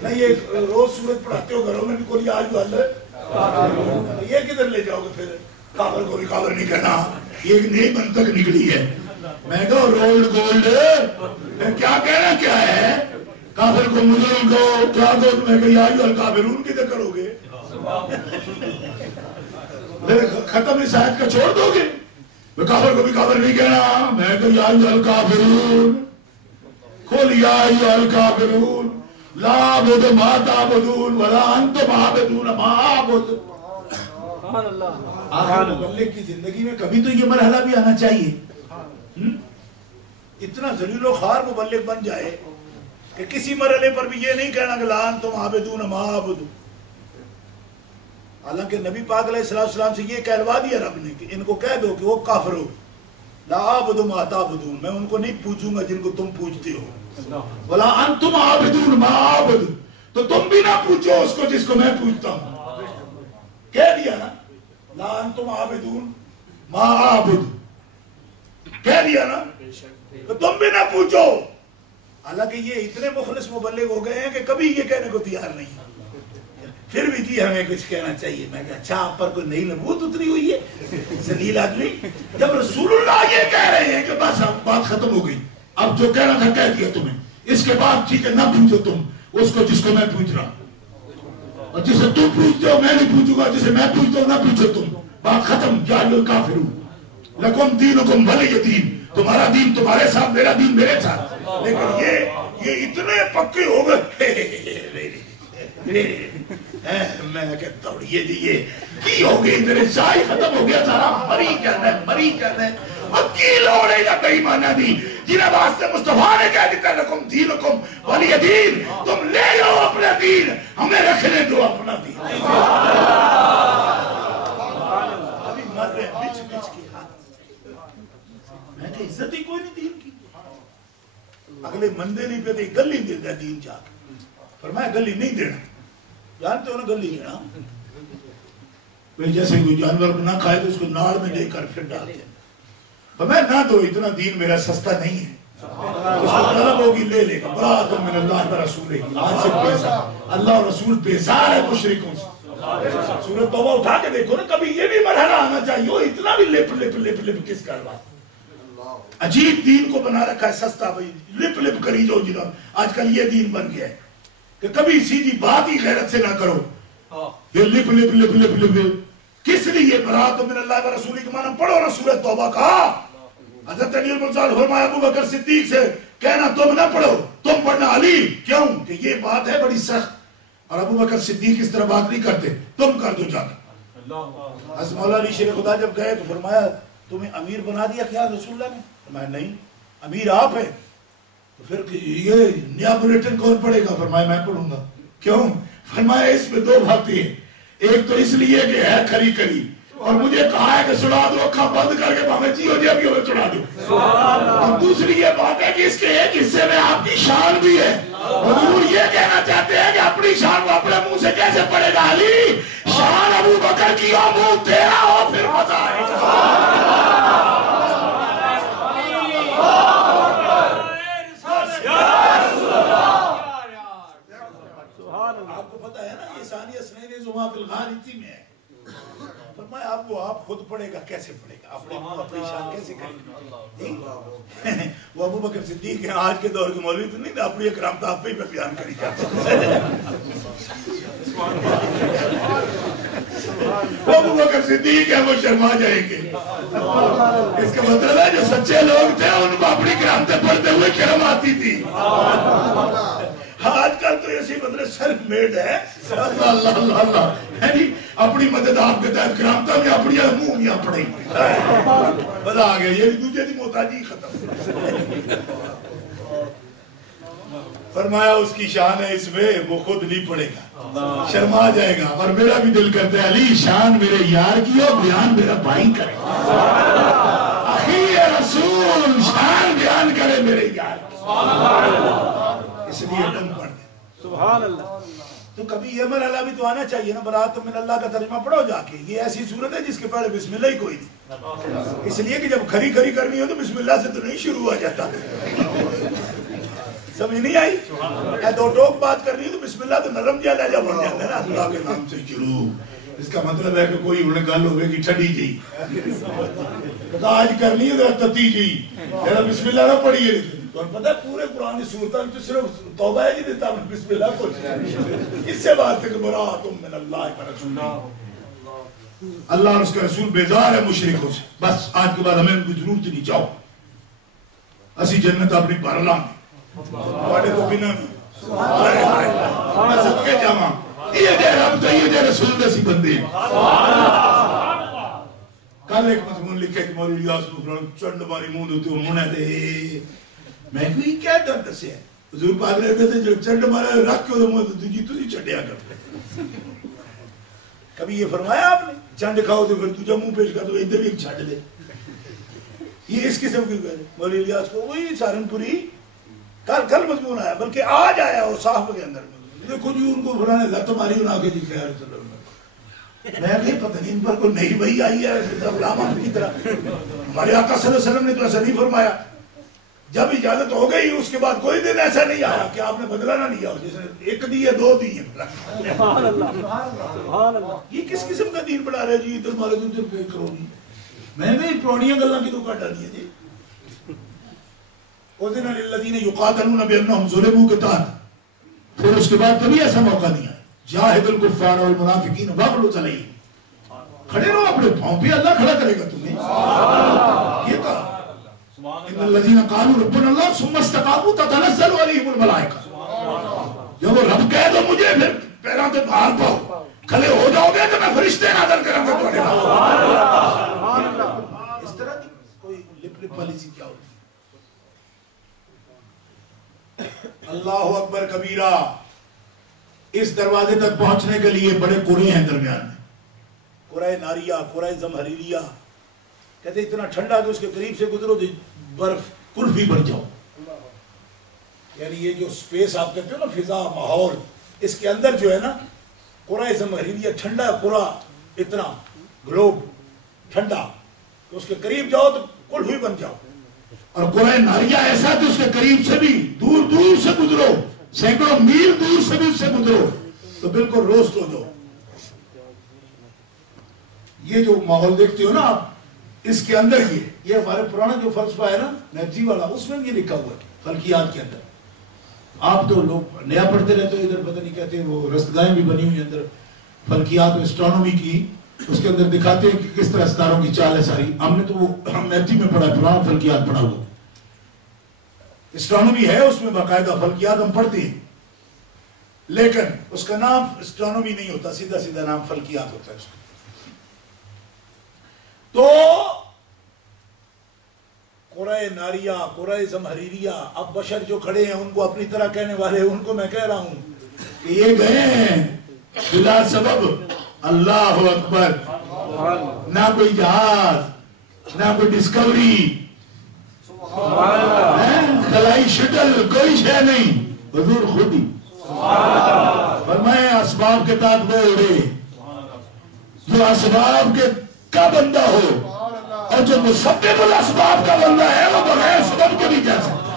نہیں یہ روز سورت پڑھاتے ہو گھروں میں بھی قل یا ایھا الکافرون، یہ کدھر لے جاؤ گے پھر؟ کافر کو بھی کافر نہیں کہنا، یہ ایک نئی منطق نکلی ہے۔ میں کہا رولڈ گولڈ کیا کہنا کیا ہے؟ کافر کو مجرم کو کیا دو؟ میں کہا یا ایھا الکافرون کدھر کرو گے؟ ختم اس آیت کا چھوڑ دو گے؟ میں کافر کو بھی کافر نہیں کہنا، میں کہا یا ایھا الکافرون قل یا ایھا الکافرون لا اعبد ما تعبدون ولا انتم عابدون ما اعبد۔ آخر مبلغ کی زندگی میں کبھی تو یہ مرحلہ بھی آنا چاہیے، اتنا ذلیل و خوار مبلغ بن جائے کہ کسی مرحلے پر بھی یہ نہیں کہنا کہ لا انتم عابدون ما اعبد۔ حالانکہ نبی پاک علیہ السلام سے یہ کہلوا دیا رب نے کہ ان کو کہہ دو کہ وہ کافر ہو، لا اعبد ما تعبدون، میں ان کو نہیں پوچھوں گا جن کو تم پوچھتے ہو، ولا انتم عابدون ما اعبد، تو تم بھی نہ پوچھو اس کو جس کو میں پوچھتا ہوں۔ کہہ دیا نا لا انتم عابدون ما اعبد، کہہ دیا نا، تو تم بھی نہ پوچھو۔ حالانکہ یہ اتنے مخلص مبلغ ہو گئے ہیں کہ کبھی یہ کہنے کو تیار نہیں، پھر بھی جی ہمیں کچھ کہنا چاہیے۔ میں کہا اچھا آپ پر کوئی نئی نبوت اتری ہوئی ہے ذلیل آدمی؟ جب رسول اللہ یہ کہہ رہے ہیں کہ بس اب بات ختم ہو گئی، اب جو کہنا تھا کہہ دیا تمہیں، اس کے بعد ٹھیک ہے نہ پوچھو تم اس کو جس کو میں پوچھ رہا ہوں، اور جسے تم پوچھتے ہو میں نہیں پوچھوں گا، جسے میں پوچھتا ہوں نہ پوچھو تم، بات ختم۔ یا ایھا الکافرون لکم دینکم ولی دین، تمہارا دین تمہارے ساتھ، میرا دین میرے ساتھ۔ لیکن یہ اتنے پکے ہو گئے، میں کہتا ہوں یہ جی یہ کی ہو گئی، تیرے شاہی ختم ہو گیا سارا، مری کہنا ہے، مری کہنا ہے، وکیل اوڑے گا کئی معنی دی، جنہیں واسطے مصطفیٰ نے کہہ دیتا لکم دینکم ولی دین، تم لے جاؤ اپنا دین، ہمیں رکھنے دو اپنا دین۔ ابھی مر رہے بچ بچ کی ہاتھ، میں نے عزت ہی کوئی نہیں دین کی، اگلے مندے نہیں پہ گلی دیتا دین جا کے، فرمایا گلی نہیں دینا، جانتے ہو نا گلی دینا، جیسے کوئی جانور نہ کھائے تو اس کو ناڑ میں لے کر پھر ڈالتے ہیں، فرمایا نہ دو، اتنا دین میرا سستا نہیں ہے، اس کو طلب ہوگی لے لے گا، برات من اللہ و رسولہ، آج سے بیزار، اللہ اور رسول بیزار ہے مشرکوں سے۔ سورۃ توبہ اٹھا کے دیکھو نا، کبھی یہ بھی مرحلہ آنا چاہیے، اتنا بھی لپ لپ لپ لپ کس کا بات، عجیب دین کو بنا رکھا ہے سستا، بھائی لپ لپ کری جو جناب، آج کل یہ دین بن گیا ہے کہ کبھی سیدھی بات ہی غیرت سے نہ کرو، یہ lip lip lip lip lip کس لیے؟ برات من اللہ و رسول کے معنی پڑھو نا سورۃ توبہ کا۔ حضرت علی المرزا فرمایا ابو بکر صدیق سے کہنا تم نہ پڑھو، تم پڑھنا علی، کیوں کہ یہ بات ہے بڑی سخت، اور ابو بکر صدیق اس طرح بات نہیں کرتے، تم کر دو جا کے۔ حضرت مولا علی شیر خدا جب گئے تو فرمایا تمہیں امیر بنا دیا کیا رسول اللہ نے؟ فرمایا نہیں، امیر آپ ہیں، تو پھر یہ نیا بلیٹن کون پڑھے گا؟ فرمایا میں پڑھوں گا۔ کیوں؟ فرمایا اس میں دو باتیں ہیں، ایک تو اس لیے کہ ہے کھری کھری، اور مجھے کہا ہے کہ سنا دو، اکھا بند کر کے باہر جی ہو جائے بھی ہوئے سنا دو، اور دوسری یہ بات ہے کہ اس کے ایک حصے میں آپ کی شان بھی ہے، حضور یہ کہنا چاہتے ہیں کہ اپنی شان کو اپنے منہ سے کیسے پڑھے گا علی؟ شان ابو بکر کی ہو، منہ تیرا ہو، پھر مزہ آئے گا۔ آپ کو پتا ہے نا یہ ثانیہ اثنین ذوما فی الغار اسی میں ہے، فرمایا آپ وہ آپ خود پڑھے گا، کیسے پڑھے گا، اپنی شان کیسے کرے گا؟ وہ ابو بکر صدیق ہیں، آج کے دور کے مولوی تو نہیں، اپنی اکرام تو آپ پہ بیان کری جاتا ہے۔ وہ ابو بکر صدیق ہیں، وہ شرما جائیں گے، اس کا مطلب ہے جو سچے لوگ تھے ان کو اپنی کرامتیں پڑھتے ہوئے شرم آتی تھی۔ آج کل تو ایسی مطلب سیلف میڈ ہے اللہ اللہ اللہ اللہ ہے نہیں اپنی مدد آپ کے تحت کرامتا میں اپنی منہ میاں پڑے مزہ آ گیا یہ دوسرے دی محتاجی ختم فرمایا اس کی شان ہے اس میں وہ خود نہیں پڑے گا شرما جائے گا اور میرا بھی دل کرتا ہے علی شان میرے یار کی ہو بیان میرا بھائی کرے اخی رسول شان بیان کرے میرے یار اس لیے تم پڑھ دیں سبحان اللہ. تو کبھی یہ مرحلہ بھی تو آنا چاہیے نا برات من اللہ کا ترجمہ پڑھو جا کے یہ ایسی صورت ہے جس کے پہلے بسم اللہ ہی کوئی نہیں اس لیے کہ جب کھری کھری کرنی ہو تو بسم اللہ سے تو نہیں شروع ہو جاتا سمجھ نہیں آئی دو ٹوک بات کرنی ہے تو بسم اللہ تو نرم جا لہجہ بن جاتا ہے نا اللہ کے نام سے شروع اس کا مطلب ہے کہ کوئی انہیں گل ہوئے کہ ٹھڈی جی آج کرنی ہے ذرا تتی جی ذرا بسم اللہ نہ پڑھیے تو پتہ ہے پورے قرآن سورتوں میں تو صرف توبہ ہے جی دیتا ہوں بسم اللہ کچھ اس سے بات ہے کہ برات من اللہ و رسول اللہ اور اس کا رسول بیزار ہے مشرکوں سے بس آج کے بعد ہمیں ان کی ضرورت نہیں جاؤ اسی جنت اپنی بھر لیں واڑے تو بنا میں سب کے جامع یہ دے رب تو یہ دے رسول دسی بندے کل ایک مضمون لکھے کہ مولی الیاس مفران چنڈ ماری مون ہوتے ہو منہ دے میں کوئی کیا درد سے ہے حضور پاک رہتے تھے جو چنڈ مارا رکھ کے منہ تو جی تو ہی چڑھیا کرتے کبھی یہ فرمایا آپ نے چنڈ کھاؤ تو پھر تجھا منہ پیش کر تو ادھر ایک چھڑ دے یہ اس قسم کی کہہ رہے مولی الیاس کو وہی سہارنپوری کل مضمون آیا بلکہ آج آیا اور صاحب کے اندر دیکھو جی ان کو فلانے لت ماری انہا کے جی خیر صلی اللہ میں کہیں پتہ نہیں ان پر کوئی نئی بھئی آئی ہے غلام احمد کی طرح ہمارے آقا صلی اللہ علیہ وسلم نے تو ایسا نہیں فرمایا جب اجازت ہو گئی اس کے بعد کوئی دن ایسا نہیں آیا کہ آپ نے بدلہ نہ لیا ہو جیسے ایک دی ہے دو دی ہے سبحان اللہ. یہ کس قسم کا دین بڑھا رہے جی ادھر مارے ادھر پہ کرونی میں نے پرانیاں گلاں کی تو کٹ ڈالی ہے جی اذن للذین یقاتلون بانہم ظلموا کے تحت پھر اس کے بعد کبھی ایسا موقع نہیں آیا جاہد الکفار والمنافقین واغلظ علیہم کھڑے رہو اپنے پاؤں پہ اللہ کھڑا کرے گا تمہیں یہ کہا ان الذین قالوا ربنا اللہ ثم استقاموا تتنزل علیہم الملائکہ جب وہ رب کہے تو مجھے پھر پیروں پہ بھار پاؤ کھڑے ہو جاؤ گے تو میں فرشتے نازل کروں گا تمہارے پاس اس طرح کی کوئی لپ لپ پالیسی کیا ہوتی اللہ اکبر کبیرہ اس دروازے تک پہنچنے کے لیے بڑے قرے ہیں درمیان میں قرہ ناریہ قرہ زمہریریہ کہتے اتنا ٹھنڈا کہ اس کے قریب سے گزرو تو برف کلفی بن جاؤ یعنی یہ جو سپیس آپ کہتے ہو نا فضا ماحول اس کے اندر جو ہے نا قرہ زمہریریہ ٹھنڈا قرہ اتنا گلوب ٹھنڈا کہ اس کے قریب جاؤ تو کلفی بن جاؤ اور قرآن ناریہ ایسا کہ اس کے قریب سے بھی دور دور سے گزرو سینکڑوں میل دور سے بھی اس سے گزرو تو بالکل روسٹ ہو جاؤ یہ جو ماحول دیکھتے ہو نا آپ اس کے اندر یہ ہمارے پرانا جو فلسفہ ہے نا نیپجی والا اس میں یہ لکھا ہوا ہے فلکیات کے اندر آپ تو لوگ نیا پڑھتے رہتے ہو ادھر پتہ نہیں کہتے وہ رستگاہیں بھی بنی ہوئی اندر فلکیات اسٹرانومی کی اس کے اندر دکھاتے ہیں کہ کس طرح ستاروں کی چال ہے ساری ہم نے تو وہ نیپجی میں پڑھا پرانا فلکیات پڑھا ہوا اسٹرانومی ہے اس میں باقاعدہ فلکیات ہم پڑھتے ہیں لیکن اس کا نام اسٹرانومی نہیں ہوتا سیدھا سیدھا نام فلکیات ہوتا ہے اس کا تو قرہ ناریہ قرہ زمہریریہ اب بشر جو کھڑے ہیں ان کو اپنی طرح کہنے والے ان کو میں کہہ رہا ہوں کہ یہ گئے ہیں بلا سبب اللہ اکبر نہ کوئی جہاز نہ کوئی ڈسکوری خلائی شٹل کوئی شے نہیں حضور خود ہی فرمائے اسباب کے تحت وہ اڑے جو اسباب کے کا بندہ ہو اور جو مسبب الاسباب کا بندہ ہے وہ بغیر سبب کے بھی جا سکتا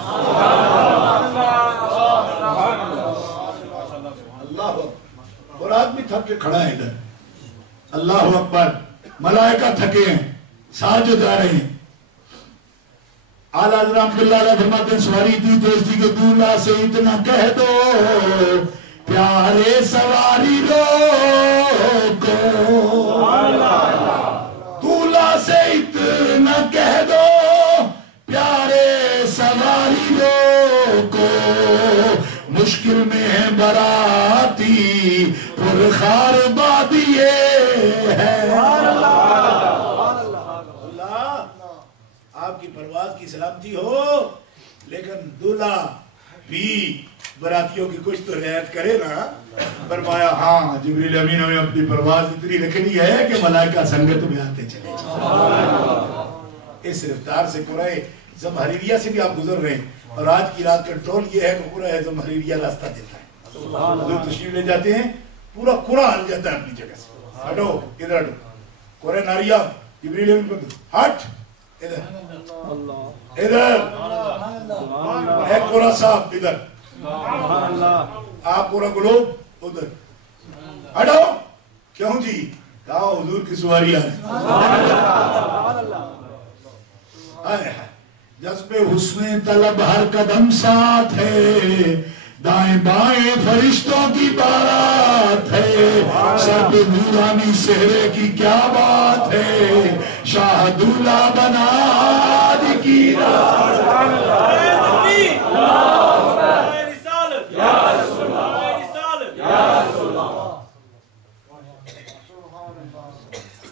اللہ اور آدمی تھک کے کھڑا ہے ادھر اللہ اکبر ملائکہ تھکے ہیں ساجد آ رہے ہیں اعلیٰ حضرت رحمت اللہ علیہ فرماتے ہیں سواری تھی تیز تھی کہ دولہا سے اتنا کہہ دو پیارے سواری روکو دولہا سے اتنا کہہ دو پیارے سواری روکو مشکل میں ہے براتی پرخار بادیے ہے اللہ آپ کی پرواز کی سلامتی ہو، لیکن دولہا بھی براتیوں کی کچھ تو رعایت کرے نا۔ فرمایا ہاں جبریل امین ہمیں اپنی پرواز اتنی رکھنی ہے کہ ملائکہ سنگت میں آتے چلے جائیں۔ اس رفتار سے قرآن زمہریریہ سے بھی آپ گزر رہے ہیں، اور آج کی رات کنٹرول یہ ہے کہ قرآن زمہریریہ راستہ دیتا ہے، حضور تشریف لے جاتے ہیں، پورا قرآن ہل جاتا ہے اپنی جگہ سے۔ ہٹو ادھر ہٹو، قرآن ناریہ جبریل امین ہٹ ادھر ادھر، اے قرآن صاحب ادھر، آپ پورا گلوب ادھر ہٹو۔ کیوں جی؟ کہا حضور کی سواری آ رہی۔ جذب حسن طلب ہر قدم ساتھ ہے، دائیں بائیں فرشتوں کی بارات ہے، سر پہ نورانی سہرے کی کیا بات ہے، شاہ دولہا بنا آج کی رات۔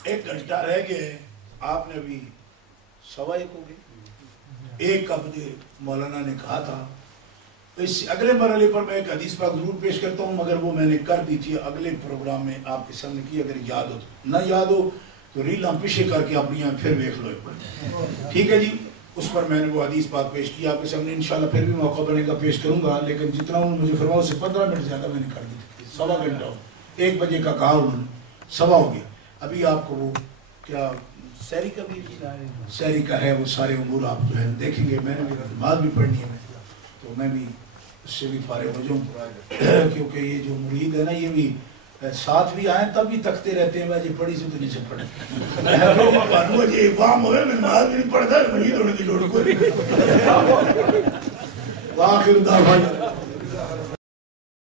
ایک گھنٹہ رہ گئے، آپ نے بھی 1:15 ہو گئے۔ ایک کا مجھے مولانا نے کہا تھا، اس اگلے مرحلے پر میں ایک حدیث پاک ضرور پیش کرتا ہوں، مگر وہ میں نے کر دی تھی اگلے پروگرام میں آپ کے سامنے کی، اگر یاد ہو نہ یاد ہو تو ریلاں پیچھے کر کے اپنی یہاں پھر دیکھ لو، ٹھیک ہے جی۔ اس پر میں نے وہ حدیث پاک پیش کیا آپ کے سامنے، انشاءاللہ پھر بھی موقع بنے گا پیش کروں گا، لیکن جتنا انہوں نے مجھے فرمایا اس سے 15 منٹ زیادہ میں نے کر دی تھی، 1.25 گھنٹہ ہو، 1 بجے کا کہا انہوں نے، 1:15 ہو گیا۔ ابھی آپ کو وہ کیا سحری کا بھی سحری کا ہے، وہ سارے امور آپ جو ہے دیکھیں گے، میں نے بھی نماز بھی پڑھنی ہے، تو میں بھی اس سے بھی فارغ ہو جاؤں، کیونکہ یہ جو مرید ہے نا یہ بھی ساتھ بھی آئیں تب بھی تکتے رہتے ہیں، میں جی پڑھی سے تو نیچے پڑھیں یہ وام ہوئے میں نماز بھی نہیں پڑھتا، مرید ہونے کی لوڑ کوئی۔ وآخر دعوانا